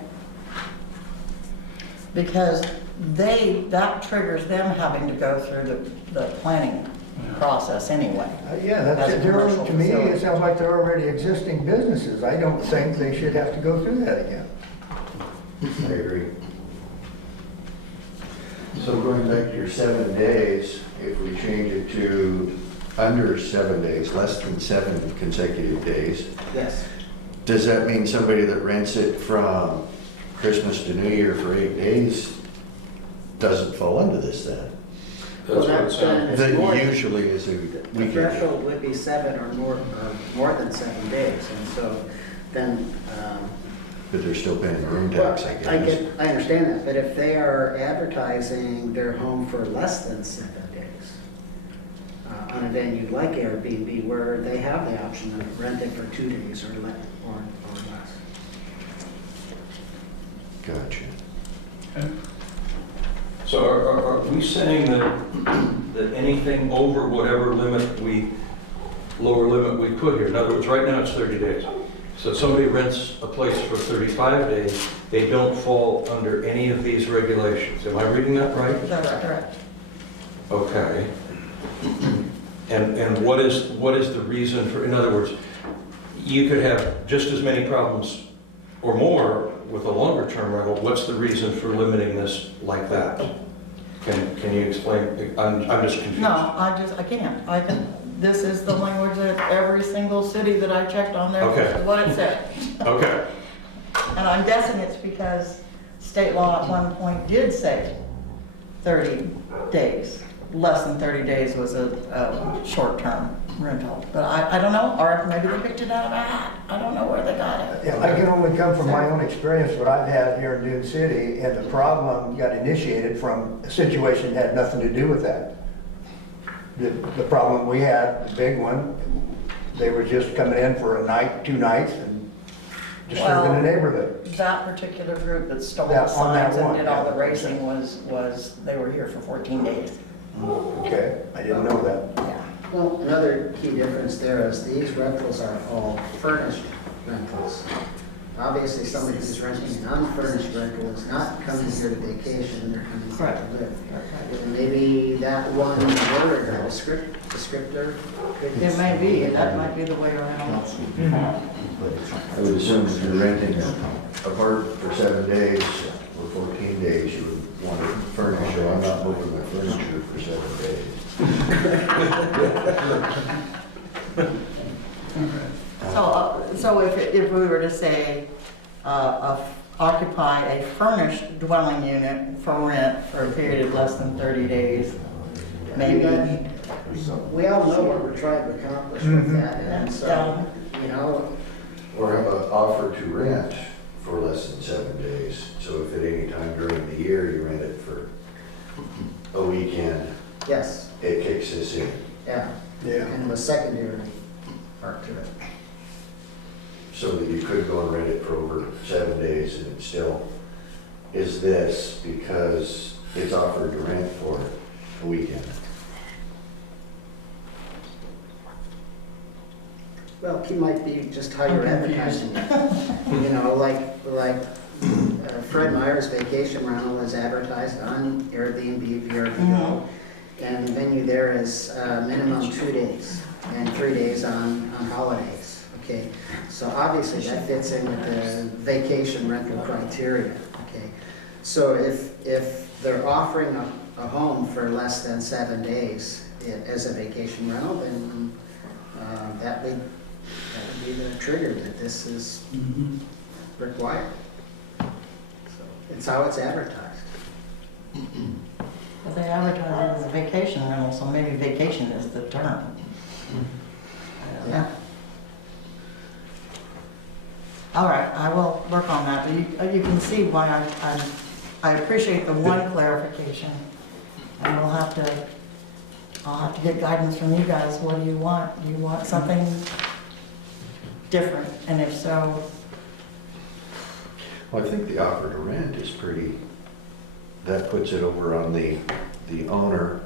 Because that triggers them having to go through the planning process anyway. Yeah, that's As a it. commercial To me, facility. it sounds like they're already existing businesses. I don't think they should have to go through that again. I agree. So going back to your 7 days, if we change it to under 7 days, less than 7 consecutive days, Yes. does that mean somebody that rents it from Christmas to New Year for 8 days doesn't fall under this then? That's what it sounds. That usually is a The weekend. threshold would be 7 or more than 7 days, and so then, But they're still paying room well, tax, I guess. I understand that, but if they are advertising their home for less than 7 days, on a venue like Airbnb, where they have the option of renting for 2 days or less. Gotcha. So are we saying that anything over whatever lower limit we put here, in other words, right now it's 30 days. So if somebody rents a place for 35 days, they don't fall under any of these regulations. Am I reading that right? That's correct. Okay. And what is the reason for, in other words, you could have just as many problems or more with a longer term rental. What's the reason for limiting this like that? Can you explain? I'm just confused. No, I can't. This is the language that every single city that I checked on there, Okay. this is what it said. Okay. And I'm guessing it's because state law at one point did say 30 days. Less than 30 days was a short-term rental. But I don't know, or maybe they picked it out of a hat. I don't know where they got it. Yeah, I can only come from my own experience, what I've had here in Dune City, and the problem got initiated from a situation that had nothing to do with that. The problem we had, the big one, they were just coming in for a night, 2 nights, and disturbing the neighborhood. That particular group that stole the Yeah, on that signs and one, did all the yeah. racing was, they were here for 14 days. Okay, I didn't know that. Yeah. Well, another key difference there is these rentals are all furnished rentals. Obviously, somebody who's renting an unfurnished rental is not coming here to vacation, they're coming here to live. And maybe that one word or descriptor. could- It may be, that might be the way around. I would assume if you're renting an apartment for 7 days or 14 days, you would want to furnish, so I'm not moving my furniture for 7 days. So if we were to say, occupy a furnished dwelling unit for rent for a period of less than 30 days, maybe. We all know what we're trying to accomplish with that, and so, you know, Or have an offer to rent for less than 7 days. So if at any time during the year you rent it for a weekend, yes, it kicks this in. yeah. Yeah. And the secondary part to it. So that you could go and rent it for over 7 days and it still is this because it's offered to rent for a weekend. Well, key might be just how you're advertising it. You know, like Fred Meyer's vacation rental is advertised on Airbnb, VRBO, and the venue there is minimum 2 days and 3 days on holidays. Okay, so obviously that fits in with the vacation rental criteria. Okay, so if they're offering a home for less than 7 days as a vacation rental, then that would be the trigger that this is required. So it's how it's advertised. But they advertise it as a vacation rental, so maybe vacation is the term. I don't know. All right, I will work on that, but you can see why I appreciate the one clarification. And I'll have to get guidance from you guys. What do you want? Do you want something different? And if so, Well, I think the offer to rent is pretty, that puts it over on the owner.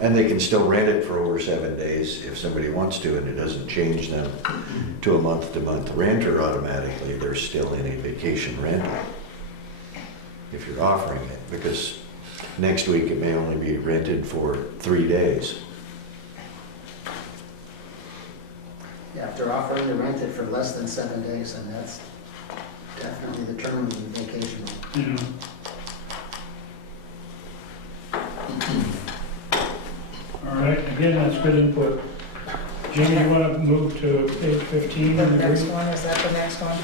And they can still rent it for over 7 days if somebody wants to, and it doesn't change them to a month-to-month renter automatically. They're still in a vacation rental if you're offering it, because next week it may only be rented for 3 days. Yeah, if they're offering to rent it for less than 7 days, then that's definitely the term of the vacation rental. All right, again, that's good input. Jamie, you want to move to page 15? the next one, is that the next one?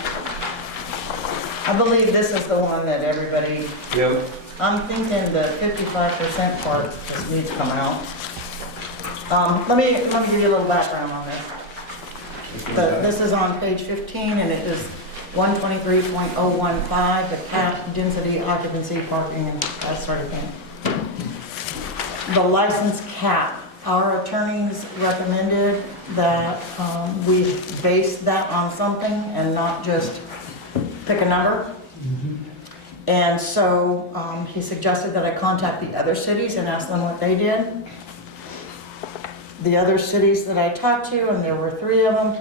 I believe this is the one that everybody, Yep. I'm thinking the 55% part just needs to come out. Let me give you a little background on this. This is on page 15, and it is 123.015, the cap, density, occupancy, parking, and that sort of thing. The license cap, our attorneys recommended that we base that on something and not just pick a number. And so he suggested that I contact the other cities and ask them what they did. The other cities that I talked to, and there were 3 of them,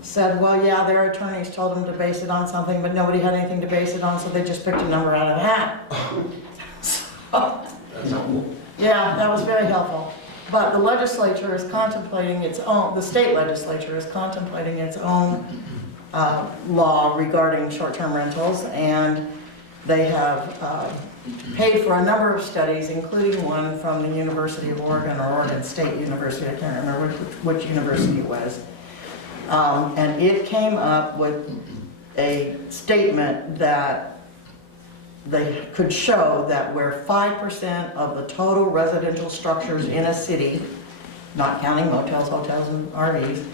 said, well, yeah, their attorneys told them to base it on something, but nobody had anything to base it on, so they just picked a number out of the hat. Yeah, that was very helpful. But the legislature is contemplating its own, the state legislature is contemplating its own law regarding short-term rentals, and they have paid for a number of studies, including one from the University of Oregon or Oregon State University, I can't remember which university it was. And it came up with a statement that they could show that where 5% of the total residential structures in a city, not counting motels, hotels, and RVs,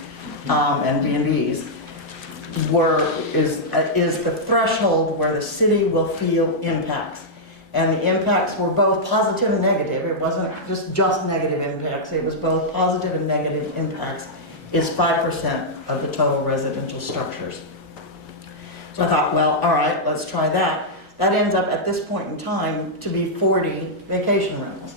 and B&Bs, is the threshold where the city will feel impacts. And the impacts were both positive and negative. It wasn't just negative impacts. It was both positive and negative impacts, is 5% of the total residential structures. So I thought, well, all right, let's try that. That ends up at this point in time to be 40 vacation rentals.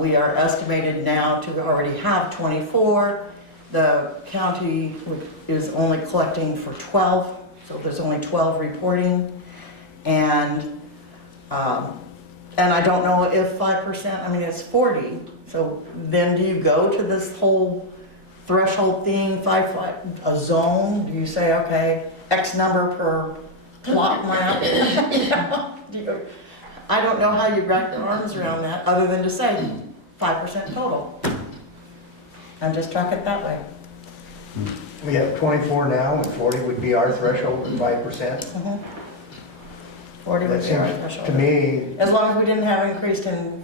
We are estimated now to already have 24. The county is only collecting for 12, so there's only 12 reporting. And I don't know if 5%, I mean, it's 40. So then do you go to this whole threshold thing, a zone? Do you say, okay, X number per plot map? I don't know how you wrap your arms around that, other than to say 5% total. And just track it that way. We have 24 now, and 40 would be our threshold, and 5%. 40 would That be our seems, threshold. to me, As long as we didn't have increased in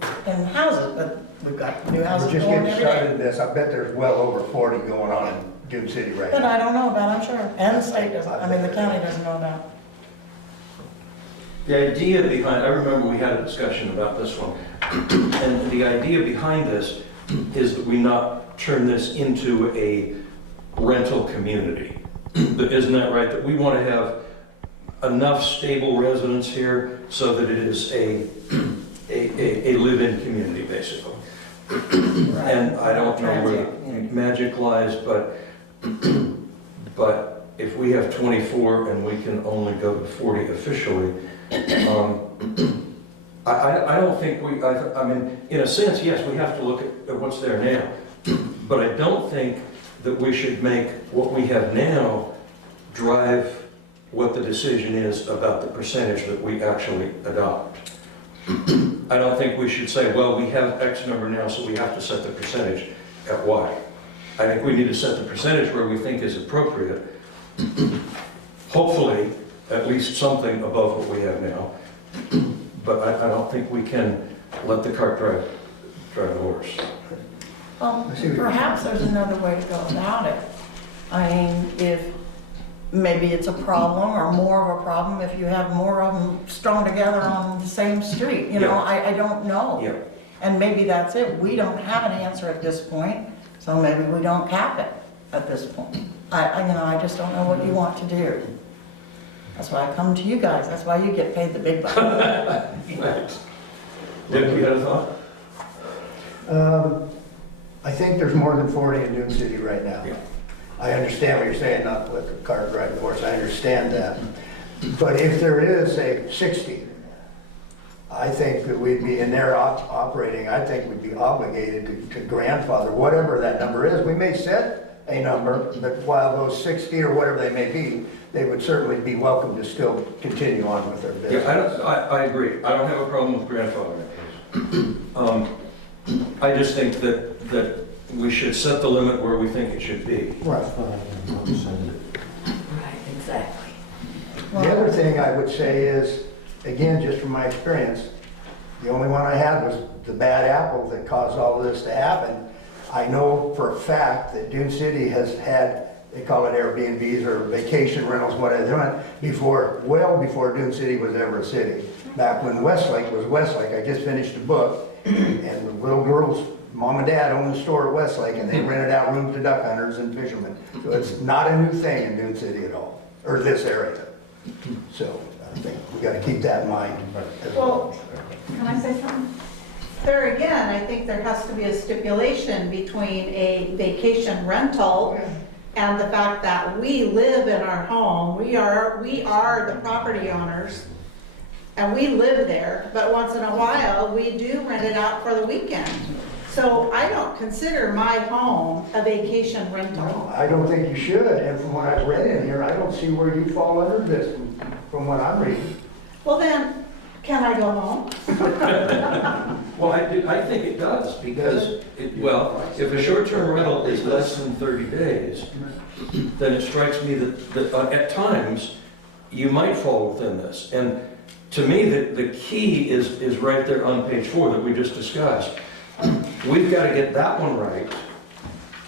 houses, but we've got new we're houses just going getting every day. started in this. I bet there's well over 40 going on in Dune City right But now. I don't know about, I'm sure, and the state doesn't, I mean, the county doesn't know about. The idea behind, I remember we had a discussion about this one, and the idea behind this is that we not turn this into a rental community. Isn't that right? That we want to have enough stable residents here so that it is a live-in community, basically. And I don't know where the magic lies, but But if we have 24 and we can only go to 40 officially, I don't think I mean, in a sense, yes, we have to look at what's there now. But I don't think that we should make what we have now drive what the decision is about the percentage that we actually adopt. I don't think we should say, well, we have X number now, so we have to set the percentage at Y. I think we need to set the percentage where we think is appropriate. Hopefully, at least something above what we have now. But I don't think we can let the cart drive the horse. Perhaps there's another way to go about it. I mean, if maybe it's a problem or more of a problem if you have more of them strung together on the same street, you know, I don't know. Yeah. And maybe that's it. We don't have an answer at this point, so maybe we don't cap it at this point. I just don't know what you want to do. That's why I come to you guys. That's why you get paid the big bucks. Right. Dick, you got a thought? I think there's more than 40 in Dune City right now. Yeah. I understand what you're saying, not let the cart drive the horse, I understand that. But if there is, say, 60, I think that we'd be, in their operating, I think we'd be obligated to grandfather, whatever that number is. We may set a number, but while those 60 or whatever they may be, they would certainly be welcome to still continue on with their business. Yeah, I agree. I don't have a problem with grandfathering. I just think that we should set the limit where we think it should be. Right. Right, exactly. The other thing I would say is, again, just from my experience, the only one I had was the bad apple that caused all of this to happen. I know for a fact that Dune City has had, they call it Airbnbs or vacation rentals, whatever, well before Dune City was ever a city. Back when Westlake was Westlake, I just finished a book, and the little girls, mom and dad owned the store at Westlake, and they rented out rooms to duck hunters and fishermen. So it's not a new thing in Dune City at all, or this area. So I think we got to keep that in mind. Well, can I say something? There again, I think there has to be a stipulation between a vacation rental and the fact that we live in our home. We are the property owners, and we live there, but once in a while, we do rent it out for the weekend. So I don't consider my home a vacation rental. I don't think you should, and from what I've read in here, I don't see where you fall under this from what I'm reading. Well then, can I go home? Well, I think it does, because, if a short-term rental is less than 30 days, then it strikes me that at times, you might fall within this. And to me, the key is right there on page 4 that we just discussed. We've got to get that one right,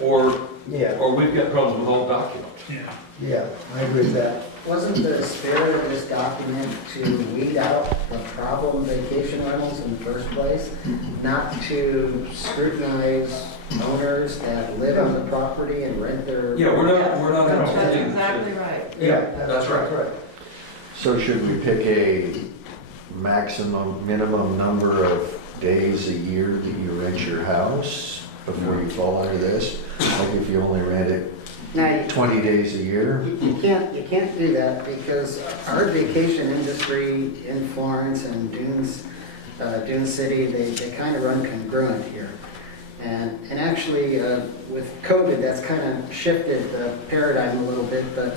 or we've got problems with all documents. Yeah, I agree with that. Wasn't the spirit of this document to weed out the problem vacation rentals in the first place? Not to scrutinize owners that live on the property and rent their... Yeah, we're not That's exactly right. Yeah, that's right. So should we pick a minimum number of days a year that you rent your house before you fall under this? Like if you only rent it 20 days a year? You can't do that because our vacation industry in Florence and Dune City, they kind of run congruent here. And actually, with COVID, that's kind of shifted the paradigm a little bit, but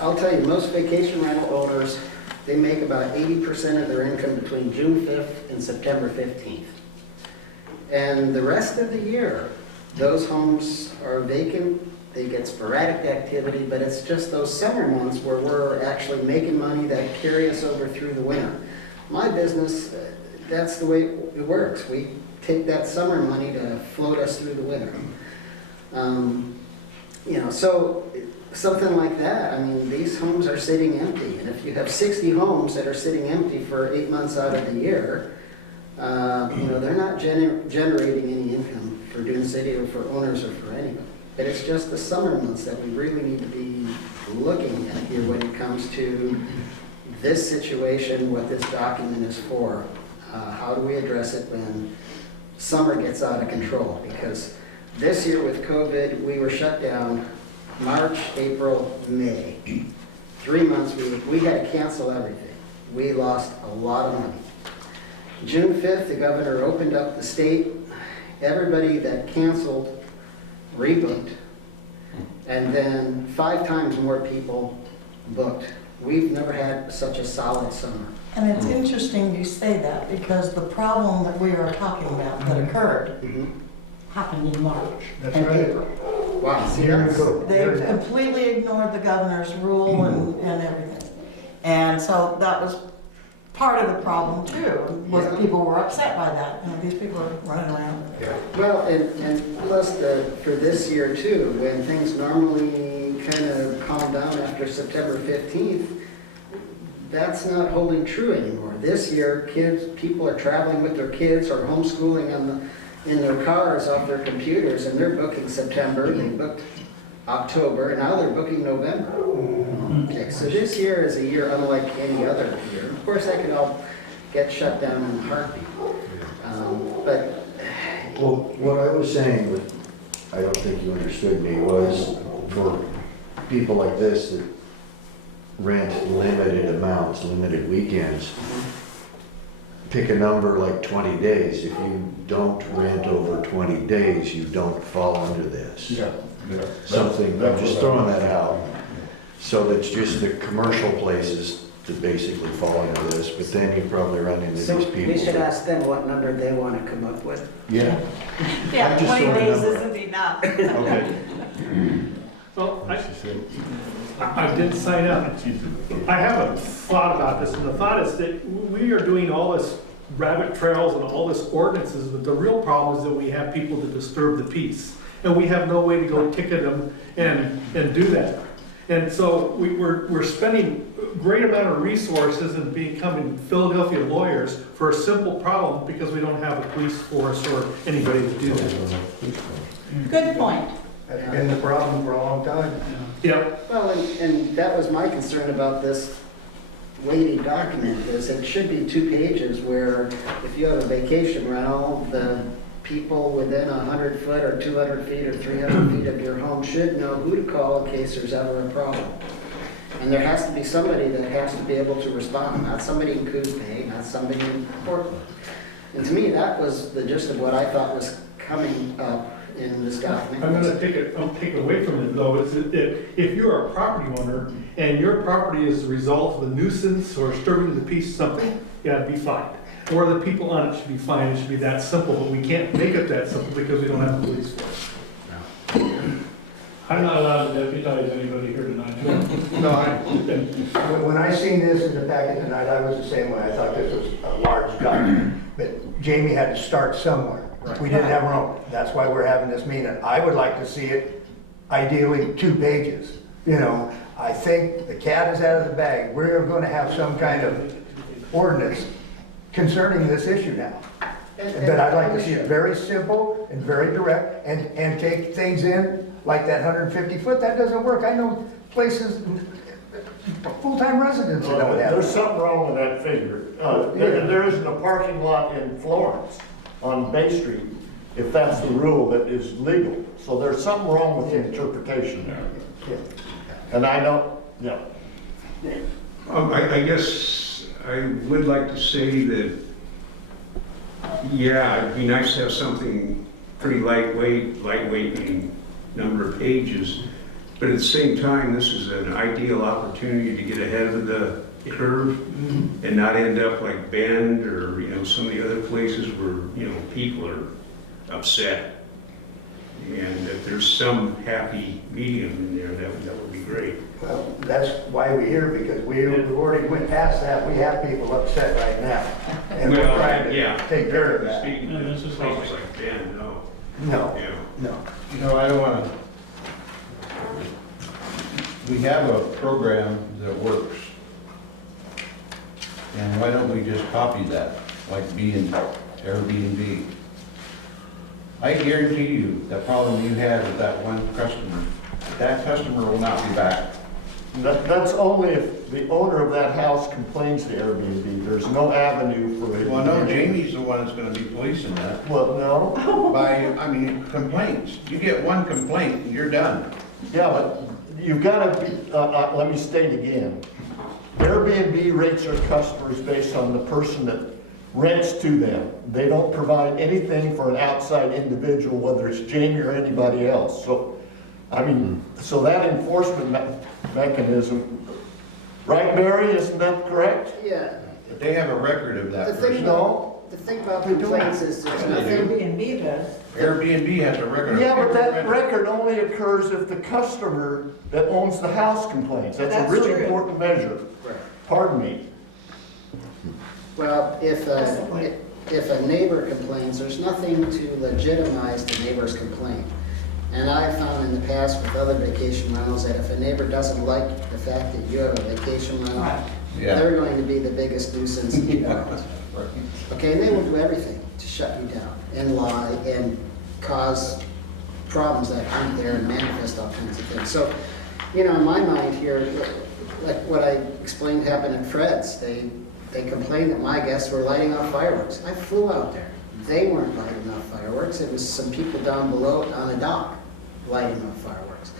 I'll tell you, most vacation rental owners, they make about 80% of their income between June 5th and September 15th. And the rest of the year, those homes are vacant, they get sporadic activity, but it's just those summer months where we're actually making money that carry us over through the winter. My business, that's the way it works. We take that summer money to float us through the winter. So something like that, I mean, these homes are sitting empty. And if you have 60 homes that are sitting empty for 8 months out of the year, they're not generating any income for Dune City or for owners or for anybody. But it's just the summer months that we really need to be looking at here when it comes to this situation, what this document is for. How do we address it when summer gets out of control? Because This year with COVID, we were shut down March, April, May. 3 months, we had to cancel everything. We lost a lot of money. June 5th, the governor opened up the state. Everybody that canceled rebooked. And then 5 times more people booked. We've never had such a solid summer. And it's interesting you say that, because the problem that we are talking about that occurred happened in March That's and right. April. Wow. See, Here we that's, go. They've completely ignored the governor's rule and everything. And so that was part of the problem too, was people were upset by that. You know, these people are running around. well, and plus for this year too, when things normally kind of calm down after September 15th, that's not holding true anymore. This year, people are traveling with their kids or homeschooling in their cars off their computers, and they're booking September, they booked October, and now they're booking November. Okay, so this year is a year unlike any other year. Of course, that could all get shut down in a heartbeat. But Well, what I was saying, but I don't think you understood me, was for people like this that rent limited amounts, limited weekends, pick a number like 20 days. If you don't rent over 20 days, you don't fall under this. Yeah. Something, I'm just throwing that out. So that's just the commercial places that basically fall into this, but then you probably run into so these people. we should ask them what number they want to come up with. Yeah. Yeah, I'm just 20 throwing a days number isn't enough. Okay. Well, I did sign up. I have a thought about this, and the thought is that we are doing all this rabbit trails and all this ordinances, but the real problem is that we have people that disturb the peace. And we have no way to go ticket them and do that. And so we're spending a great amount of resources and becoming Philadelphia lawyers for a simple problem because we don't have a police force or anybody to do that. Good point. That's been the problem for a long time. Yeah. Well, and that was my concern about this weighty document, is it should be 2 pages where if you have a vacation rental, the people within 100 foot or 200 feet or 300 feet of your home should know who to call in case there's ever a problem. And there has to be somebody that has to be able to respond, not somebody in Coos Bay, not somebody in Portland. And to me, that was the gist of what I thought was coming up in this document. I'm gonna take it away from it though, is that if you're a property owner and your property is the result of a nuisance or disturbing the peace of something, yeah, it'd be fined. Or the people on it should be fined, it should be that simple, but we can't make it that simple because we don't have a police force. I'm not allowed to deputize anybody here tonight. No, When I seen this in the packet tonight, I was the same way. I thought this was a large document. But Jamie had to start somewhere. We didn't have room. That's why we're having this meeting. I would like to see it ideally 2 pages. You know, I think the cat is out of the bag. We're gonna have some kind of ordinance concerning this issue now. But I'd like to see it very simple and very direct and take things in like that 150 foot. That doesn't work. I know places, full-time residents that don't have There's it. something wrong with that figure. There isn't a parking lot in Florence on Bay Street, if that's the rule that is legal. So there's something wrong with the interpretation there. And I don't, yeah. I guess I would like to say that, yeah, it'd be nice to have something pretty lightweight meaning number of pages, but at the same time, this is an ideal opportunity to get ahead of the curve and not end up like Bend or, you know, some of the other places where, you know, people are upset. And if there's some happy medium in there, that would be great. Well, that's why we're here, because we already went past that. We have people upset right now. And we're Well, trying to yeah. take care of that. Speaking No, of this is places like Bend, no. No, Yeah. no. You know, I don't wanna, we have a program that works. And why don't we just copy that, like Airbnb? I guarantee you, the problem you had with that one customer, that customer will not be back. That's only if the owner of that house complains to Airbnb. There's no avenue for it. Well, no, Jamie's the one that's gonna be policing that. Well, no. Complaints. You get one complaint and you're done. Yeah, but you've got to, let me state again. Airbnb rates their customers based on the person that rents to them. They don't provide anything for an outside individual, whether it's Jamie or anybody else. So, I mean, so that enforcement mechanism, right, Mary, isn't that correct? Yeah. But they have a record of that The thing person. about, the thing about complaints is there's nothing. Airbnb does. Airbnb has a record of Yeah, but every that renter. record only occurs if the customer that owns the house complains. That's a That's really true. important measure. Right. Pardon me. Well, if a neighbor complains, there's nothing to legitimize the neighbor's complaint. And I've found in the past with other vacation rentals that if a neighbor doesn't like the fact that you have a vacation rental, Yeah. they're going to be the biggest nuisance in the world. Okay, and they will do everything to shut you down and lie and cause problems that aren't there and manifest all kinds of things. So, you know, in my mind here, like what I explained happened at Fred's, they complained that my guests were lighting off fireworks. I flew out there. They weren't lighting off fireworks. It was some people down below on the dock lighting off fireworks.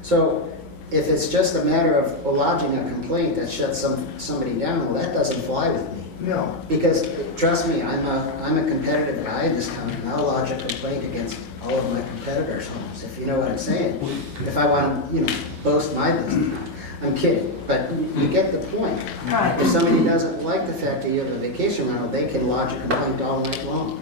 So if it's just a matter of lodging a complaint that shuts somebody down, well, that doesn't fly with me. No. Because, trust me, I'm a competitive guy in this county, and I'll lodge a complaint against all of my competitors' homes, if you know what I'm saying. If I want to, boast my business. I'm kidding, but you get the point. Right. If somebody doesn't like the fact that you have a vacation rental, they can lodge a complaint all night long.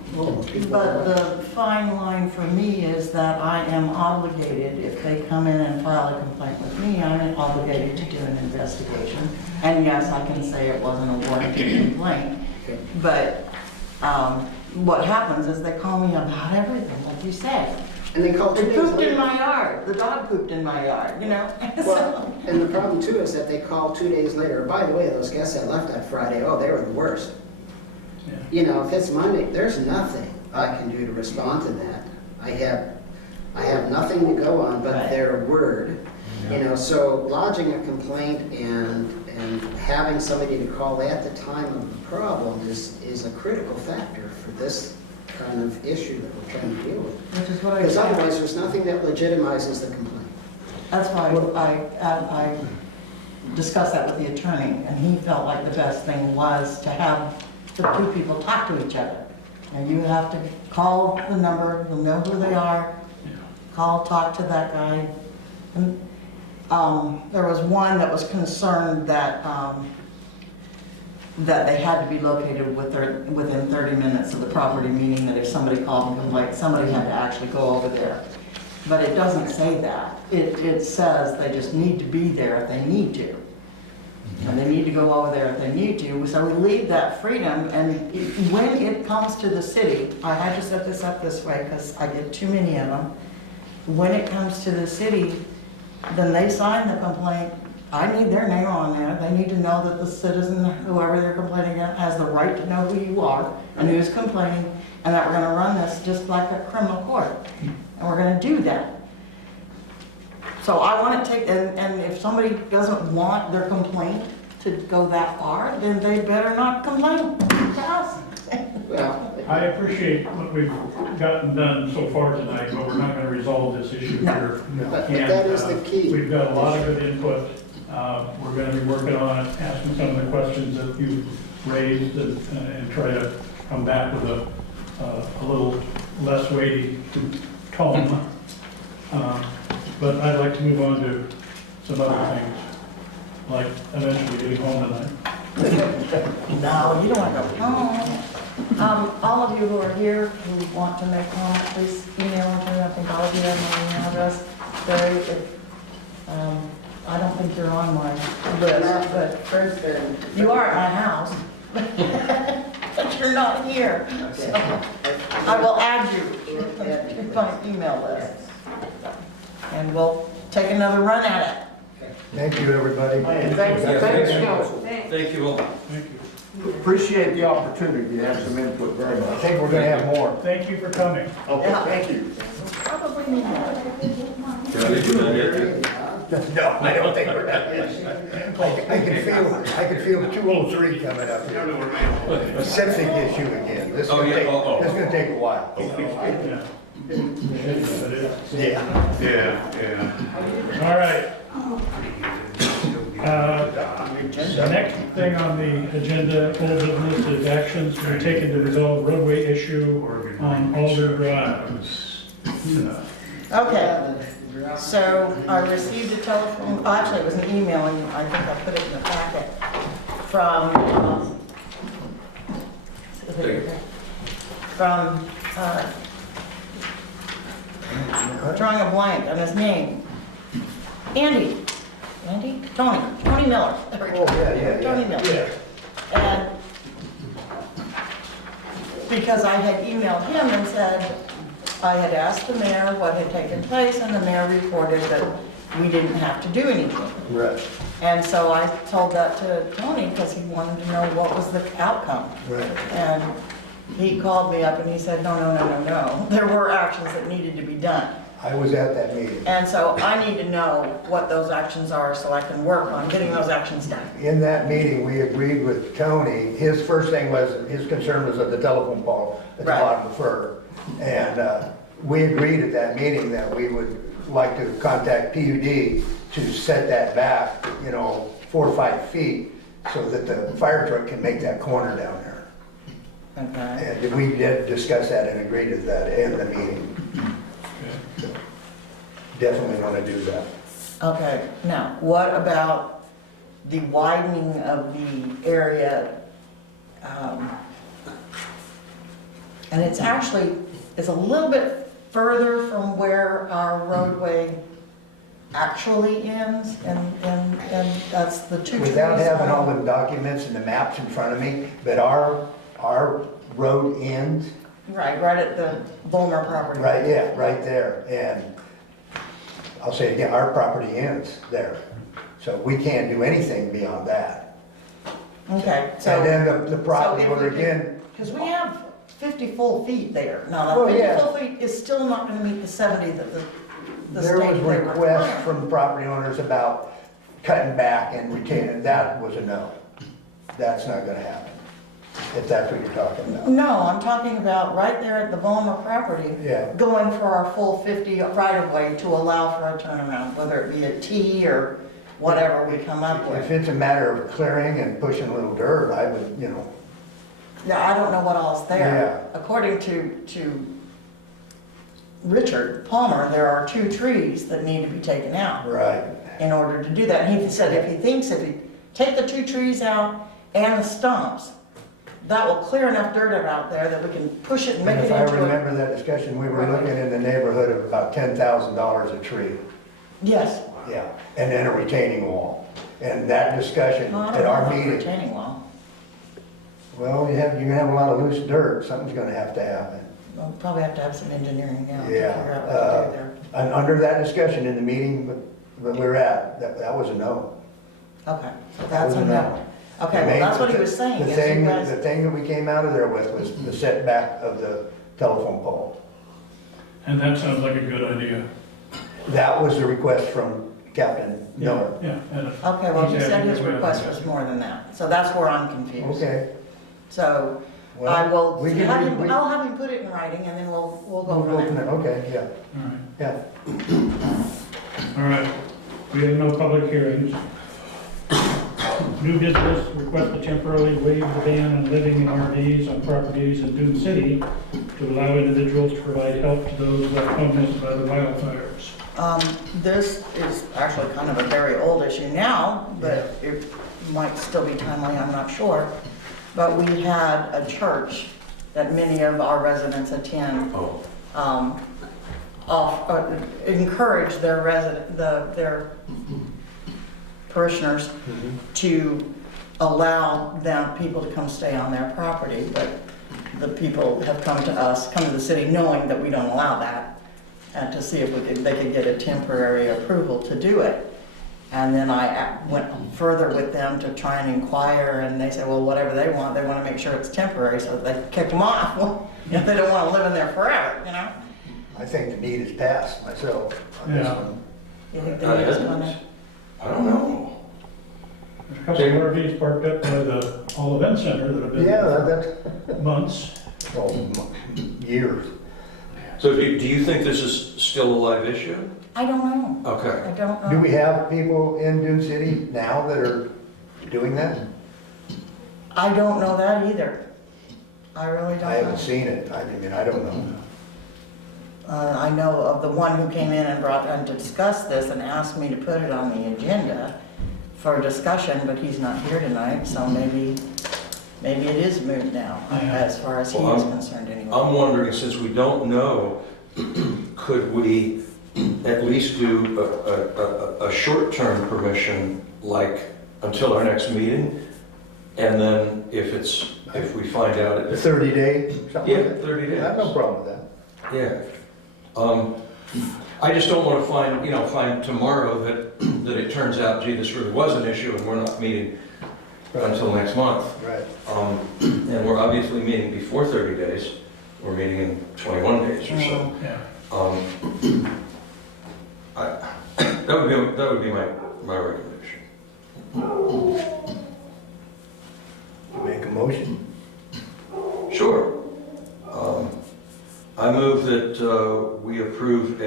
But the fine line for me is that I am obligated, if they come in and file a complaint with me, I'm obligated to do an investigation. And yes, I can say it wasn't a warranted complaint. But what happens is they call me about everything, like you said. And they call 2 They days pooped in later. my yard, the dog pooped in my yard, Well, and the problem too is that they call 2 days later. By the way, those guests that left that Friday, oh, they were the worst. If it's Monday, there's nothing I can do to respond to that. I have nothing to go on but their word. So lodging a complaint and having somebody to call at the time of the problem is a critical factor for this kind of issue that we're trying to deal with. Which is what I Because said. otherwise, there's nothing that legitimizes the complaint. That's why I discussed that with the attorney, and he felt like the best thing was to have the two people talk to each other. And you have to call the number, you'll know who they are, talk to that guy. And there was one that was concerned that they had to be located within 30 minutes of the property, meaning that if somebody called and complained, somebody had to actually go over there. But it doesn't say that. It says they just need to be there if they need to. And they need to go over there if they need to. So we leave that freedom, and when it comes to the city, I had to set this up this way because I get too many of them. When it comes to the city, then they sign the complaint. I need their name on there. They need to know that the citizen, whoever they're complaining against, has the right to know who you are and who's complaining, and that we're gonna run this just like a criminal court. And we're gonna do that. So I want to take, and if somebody doesn't want their complaint to go that far, then they better not complain to us. Well, I appreciate what we've gotten done so far tonight, but we're not going to resolve this issue No. here. But And, that is the key. We've got a lot of good input. We're going to be working on it, asking some of the questions that you've raised and try to come back with a little less weighty tone. But I'd like to move on to some other things, like eventually getting home tonight. No, you don't want to go home. All of you who are here who want to make comments, please email them to me. I think all of you have my email address. Barry, I don't think you're on my list, but you are at my house. But you're not here. So I will add you to my email list. And we'll take another run at it. Thank you, everybody. Thank you all. Thank you. Appreciate the opportunity to have some input very I much. think we're gonna have more. Thank you for coming. Okay, thank you. Probably need more. Charlie, you done yet? No, I don't think we're that busy. I can feel 203 coming up here. Septic issue again. This is Oh, gonna yeah, take, oh, oh. this is gonna take a while. Yeah. Yeah. All right. The next thing on the agenda, old business, is actions to be taken to resolve roadway issue on Alder Drive. Okay, so I received a telephone, oh, actually, it was an email, and I think I put it in the packet, from, drawing a blank on his name. Andy? Tony Miller. There we go. Oh, yeah. Tony Miller. And because I had emailed him and said, I had asked the mayor what had taken place, and the mayor reported that we didn't have to do anything. Right, And so I told that to Tony because he wanted to know what was the outcome. right. And he called me up and he said, no. There were actions that needed to be done. I was at that meeting. And so I need to know what those actions are so I can work on getting those actions done. In that meeting, we agreed with Tony. His first thing was, his concern was of the telephone pole at the Right. bottom of the fur. And we agreed at that meeting that we would like to contact PUD to set that back, 4 or 5 feet so that the fire truck can make that corner down there. Okay. And we did discuss that and agreed to that in the meeting. Definitely want to do that. Okay, now, what about the widening of the area? And it's a little bit further from where our roadway actually ends, and that's the 2 trees. Without having all the documents and the maps in front of me, but our road ends, Right at the Volmer property. right, yeah, right there. And I'll say it again, our property ends there. So we can't do anything beyond that. Okay, so. And then the property owner again, Because we have 50 full feet there. Now, Oh, that 50 yeah. full feet is still not going to meet the 70 that the there state was they requests require. from property owners about cutting back and retaining. That was a no. That's not gonna happen, if that's what you're talking about. No, I'm talking about right there at the Volmer property. Yeah. Going for our full 50 right-of-way to allow for a turnaround, whether it be a T or whatever we come up If with. it's a matter of clearing and pushing a little dirt, I would, Now, I don't know what all's there. Yeah. According to Richard Palmer, there are 2 trees that need to be taken out right. in order to do that. And he said if he take the 2 trees out and the stumps, that will clear enough dirt out there that we can push it and make And it if I into a... remember that discussion, we were looking in the neighborhood of about $10,000 a tree. Yes. Yeah, and then a retaining wall. And that discussion Well, I at don't know our about the meeting, retaining wall. well, you're gonna have a lot of loose dirt, something's gonna have to happen. We'll probably have to have some engineering now to figure Yeah, out what to do there. and under that discussion in the meeting that we were at, that was a no. Okay, so that's a no. Okay, The well, main- that's what he was saying. The is thing, you guys- the thing that we came out of there with was the setback of the telephone pole. And that sounds like a good idea. That was the request from Captain Miller. Yeah. and if Okay, well, he he's said happy his with it, request was more than that, so that's where I'm confused. Okay. So Well, I will, we can- I'll have him put it in writing and then we'll go We'll go from from there. there, okay, yeah, All right. yeah. All right, we have no public hearings. New business, request to temporarily waive the ban on living in RVs on properties in Dune City to allow individuals to provide help to those left homeless by the wildfires. This is actually kind of a very old issue now, but it might still be timely, I'm not sure. But we had a church that many of our residents attend. Encourage their parishioners to allow people to come stay on their property, but the people have come to the city knowing that we don't allow that, and to see if they could get a temporary approval to do it. And then I went further with them to try and inquire, and they said, well, whatever they want to make sure it's temporary, so they kick them off. Well, if they don't want to live in there forever, I think the need is passed myself on this Yeah. one. You think the neighbors gonna? I don't know. There's a couple of RVs parked up by the All Event Center that have been Yeah, there that's, for months. years. So do you think this is still a live issue? I don't know. Okay. I don't know. Do we have people in Dune City now that are doing that? I don't know that either. I really don't know. I haven't seen it. I mean, I don't know. I know of the one who came in and brought on to discuss this and asked me to put it on the agenda for discussion, but he's not here tonight, so maybe it is moot now, as far as he is concerned anyway. I'm wondering, since we don't know, could we at least do a short-term permission, like until our next meeting? And then if we find out. The 30 day, something Yeah, like that? 30 days. I have no problem with that. Yeah. I just don't want to find tomorrow that it turns out, gee, this really was an issue and we're not meeting until next month. Right. And we're obviously meeting before 30 days. We're meeting in 21 days or so. Yeah. That would be my recommendation. Make a motion. Sure. I move that we approve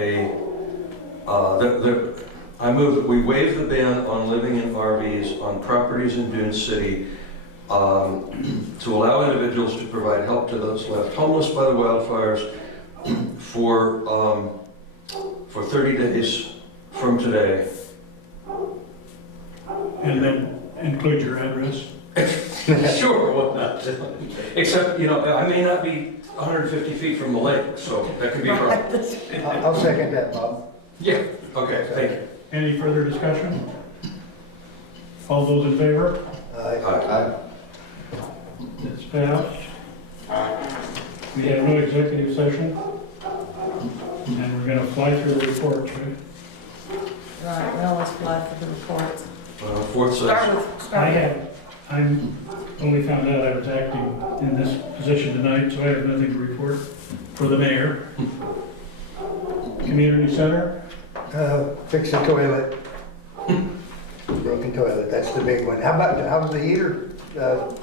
I move that we waive the ban on living in RVs on properties in Dune City to allow individuals to provide help to those left homeless by the wildfires for 30 days from today. And then include your address. Sure, well, not. Except, I may not be 150 feet from the lake, so that could be a problem. I'll second that, Bob. Yeah, okay, thank you. Any further discussion? All those in favor? Aye. It's passed. We have no executive session. And we're gonna fly through the reports, right? Right, well, let's fly for the reports. Fourth session. I'm only found out I was acting in this position tonight, so I have nothing to report for the mayor. Community center? Fix the toilet. Broken toilet, that's the big one. How's the heater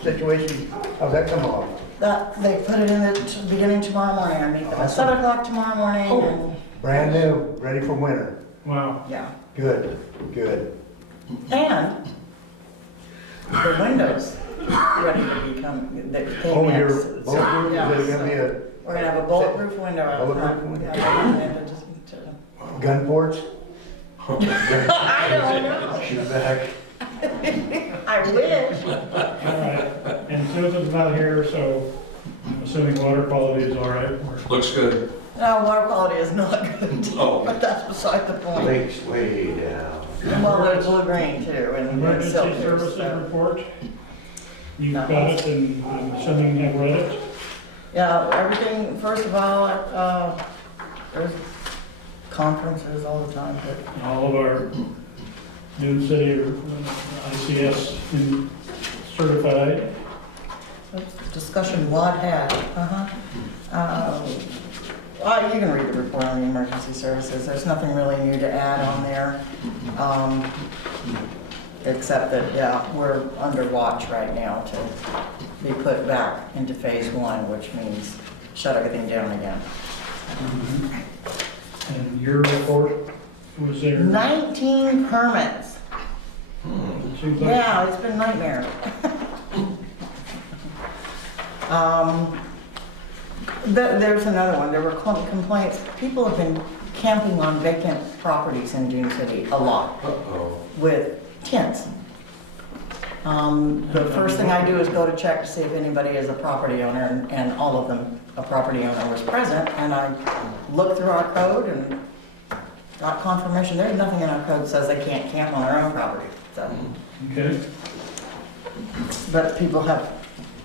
situation? How's that come along? They put it in the beginning tomorrow morning. I meet them at 7 o'clock tomorrow morning. And, Brand new, ready for winter. Wow. yeah. Good, good. And the windows ready to become, that came Oh, in. your So- bulletproof, yeah, is it gonna be a we're gonna have a bulletproof window out front. Bulletproof window? Yeah, gun porch? I don't know. She's back. I wish. All right. And Susan's not here, so I'm assuming water quality is all right. Looks good. No, water quality is not good, Oh. but that's beside the point. Lake's way down. Well, there's blue-green too, and Emergency silver, services so. report. You've No. got it, and I'm assuming you've read it. Yeah, everything, first of all, there's conferences all the time, but All of our Dune City or ICS certified. discussion WAD had, well, you can read the report on the emergency services. There's nothing really new to add on there. Except that, yeah, we're under watch right now to be put back into phase 1, which means shut everything down again. And your report was there. 19 permits. It seems like- Yeah, it's been a nightmare. There's another one. There were complaints. People have been camping on vacant properties in Dune City a lot Uh-oh. with tents. The first thing I do is go to check to see if anybody is a property owner, and all of them, a property owner was present, and I looked through our code and got confirmation. There's nothing in our code that says they can't camp on their own property, so. Okay. But people have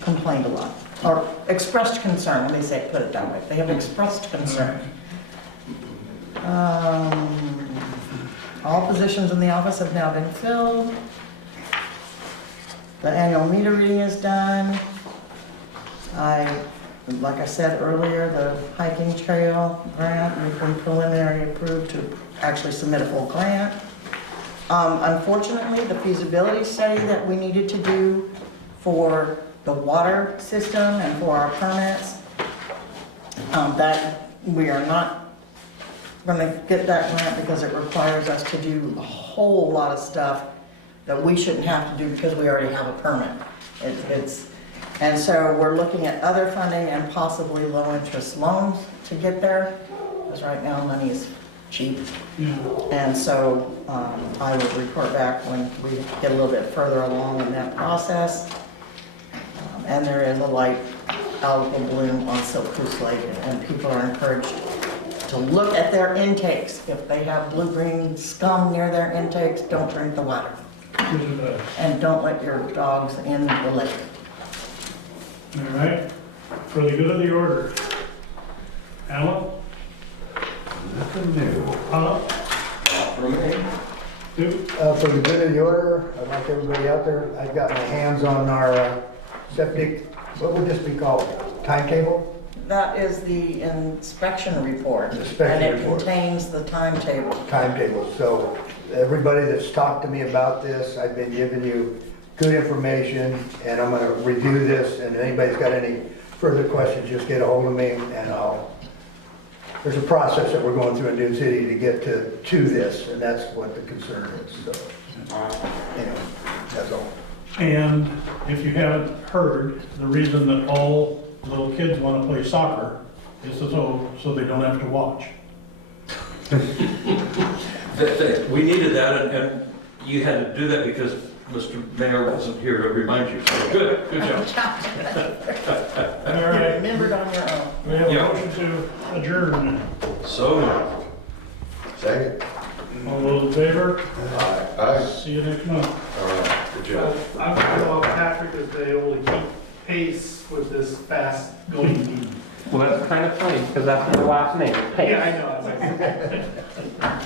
complained a lot, or expressed concern, let me say, put it that way. They have expressed concern. All positions in the office have now been filled. The annual meter reading is done. I like I said earlier, the hiking trail grant, we've been preliminary approved to actually submit a full grant. Unfortunately, the feasibility study that we needed to do for the water system and for our permits, that we are not going to get that grant because it requires us to do a whole lot of stuff that we shouldn't have to do because we already have a permit. And so we're looking at other funding and possibly low-interest loans to get there, because right now money is cheap. And so I will report back when we get a little bit further along in that process. And there is a light algal bloom on Silk Spruce Lake, and people are encouraged to look at their intakes. If they have blue-green scum near their intakes, don't drink the water. And don't let your dogs in the lake. All right, for the good of the order. Alan? Nothing new. From me. For the good of the order, I'd like everybody out there, I've got my hands on our septic, what would this be called? Timetable? That is the inspection report. Inspection And it report. contains the timetable. Timetable. So everybody that's talked to me about this, I've been giving you good information, and I'm gonna review this, and if anybody's got any further questions, just get a hold of me, and there's a process that we're going through in Dune City to get to this, and that's what the concern is, so, anyway, that's all. And if you haven't heard, the reason that all little kids want to play soccer is so they don't have to watch. We needed that, and you had to do that because Mr. Mayor wasn't here to remind you. So good job. All right, Remembered on your own. we have a Yeah. motion to adjourn. So moved. Second? All those in favor? Aye. See you next month. All right, good job. I'm going to allow Patrick to be able to keep pace with this fast-going meeting. Well, that's kind of funny, because that's my last name, Pace. Yeah, I know.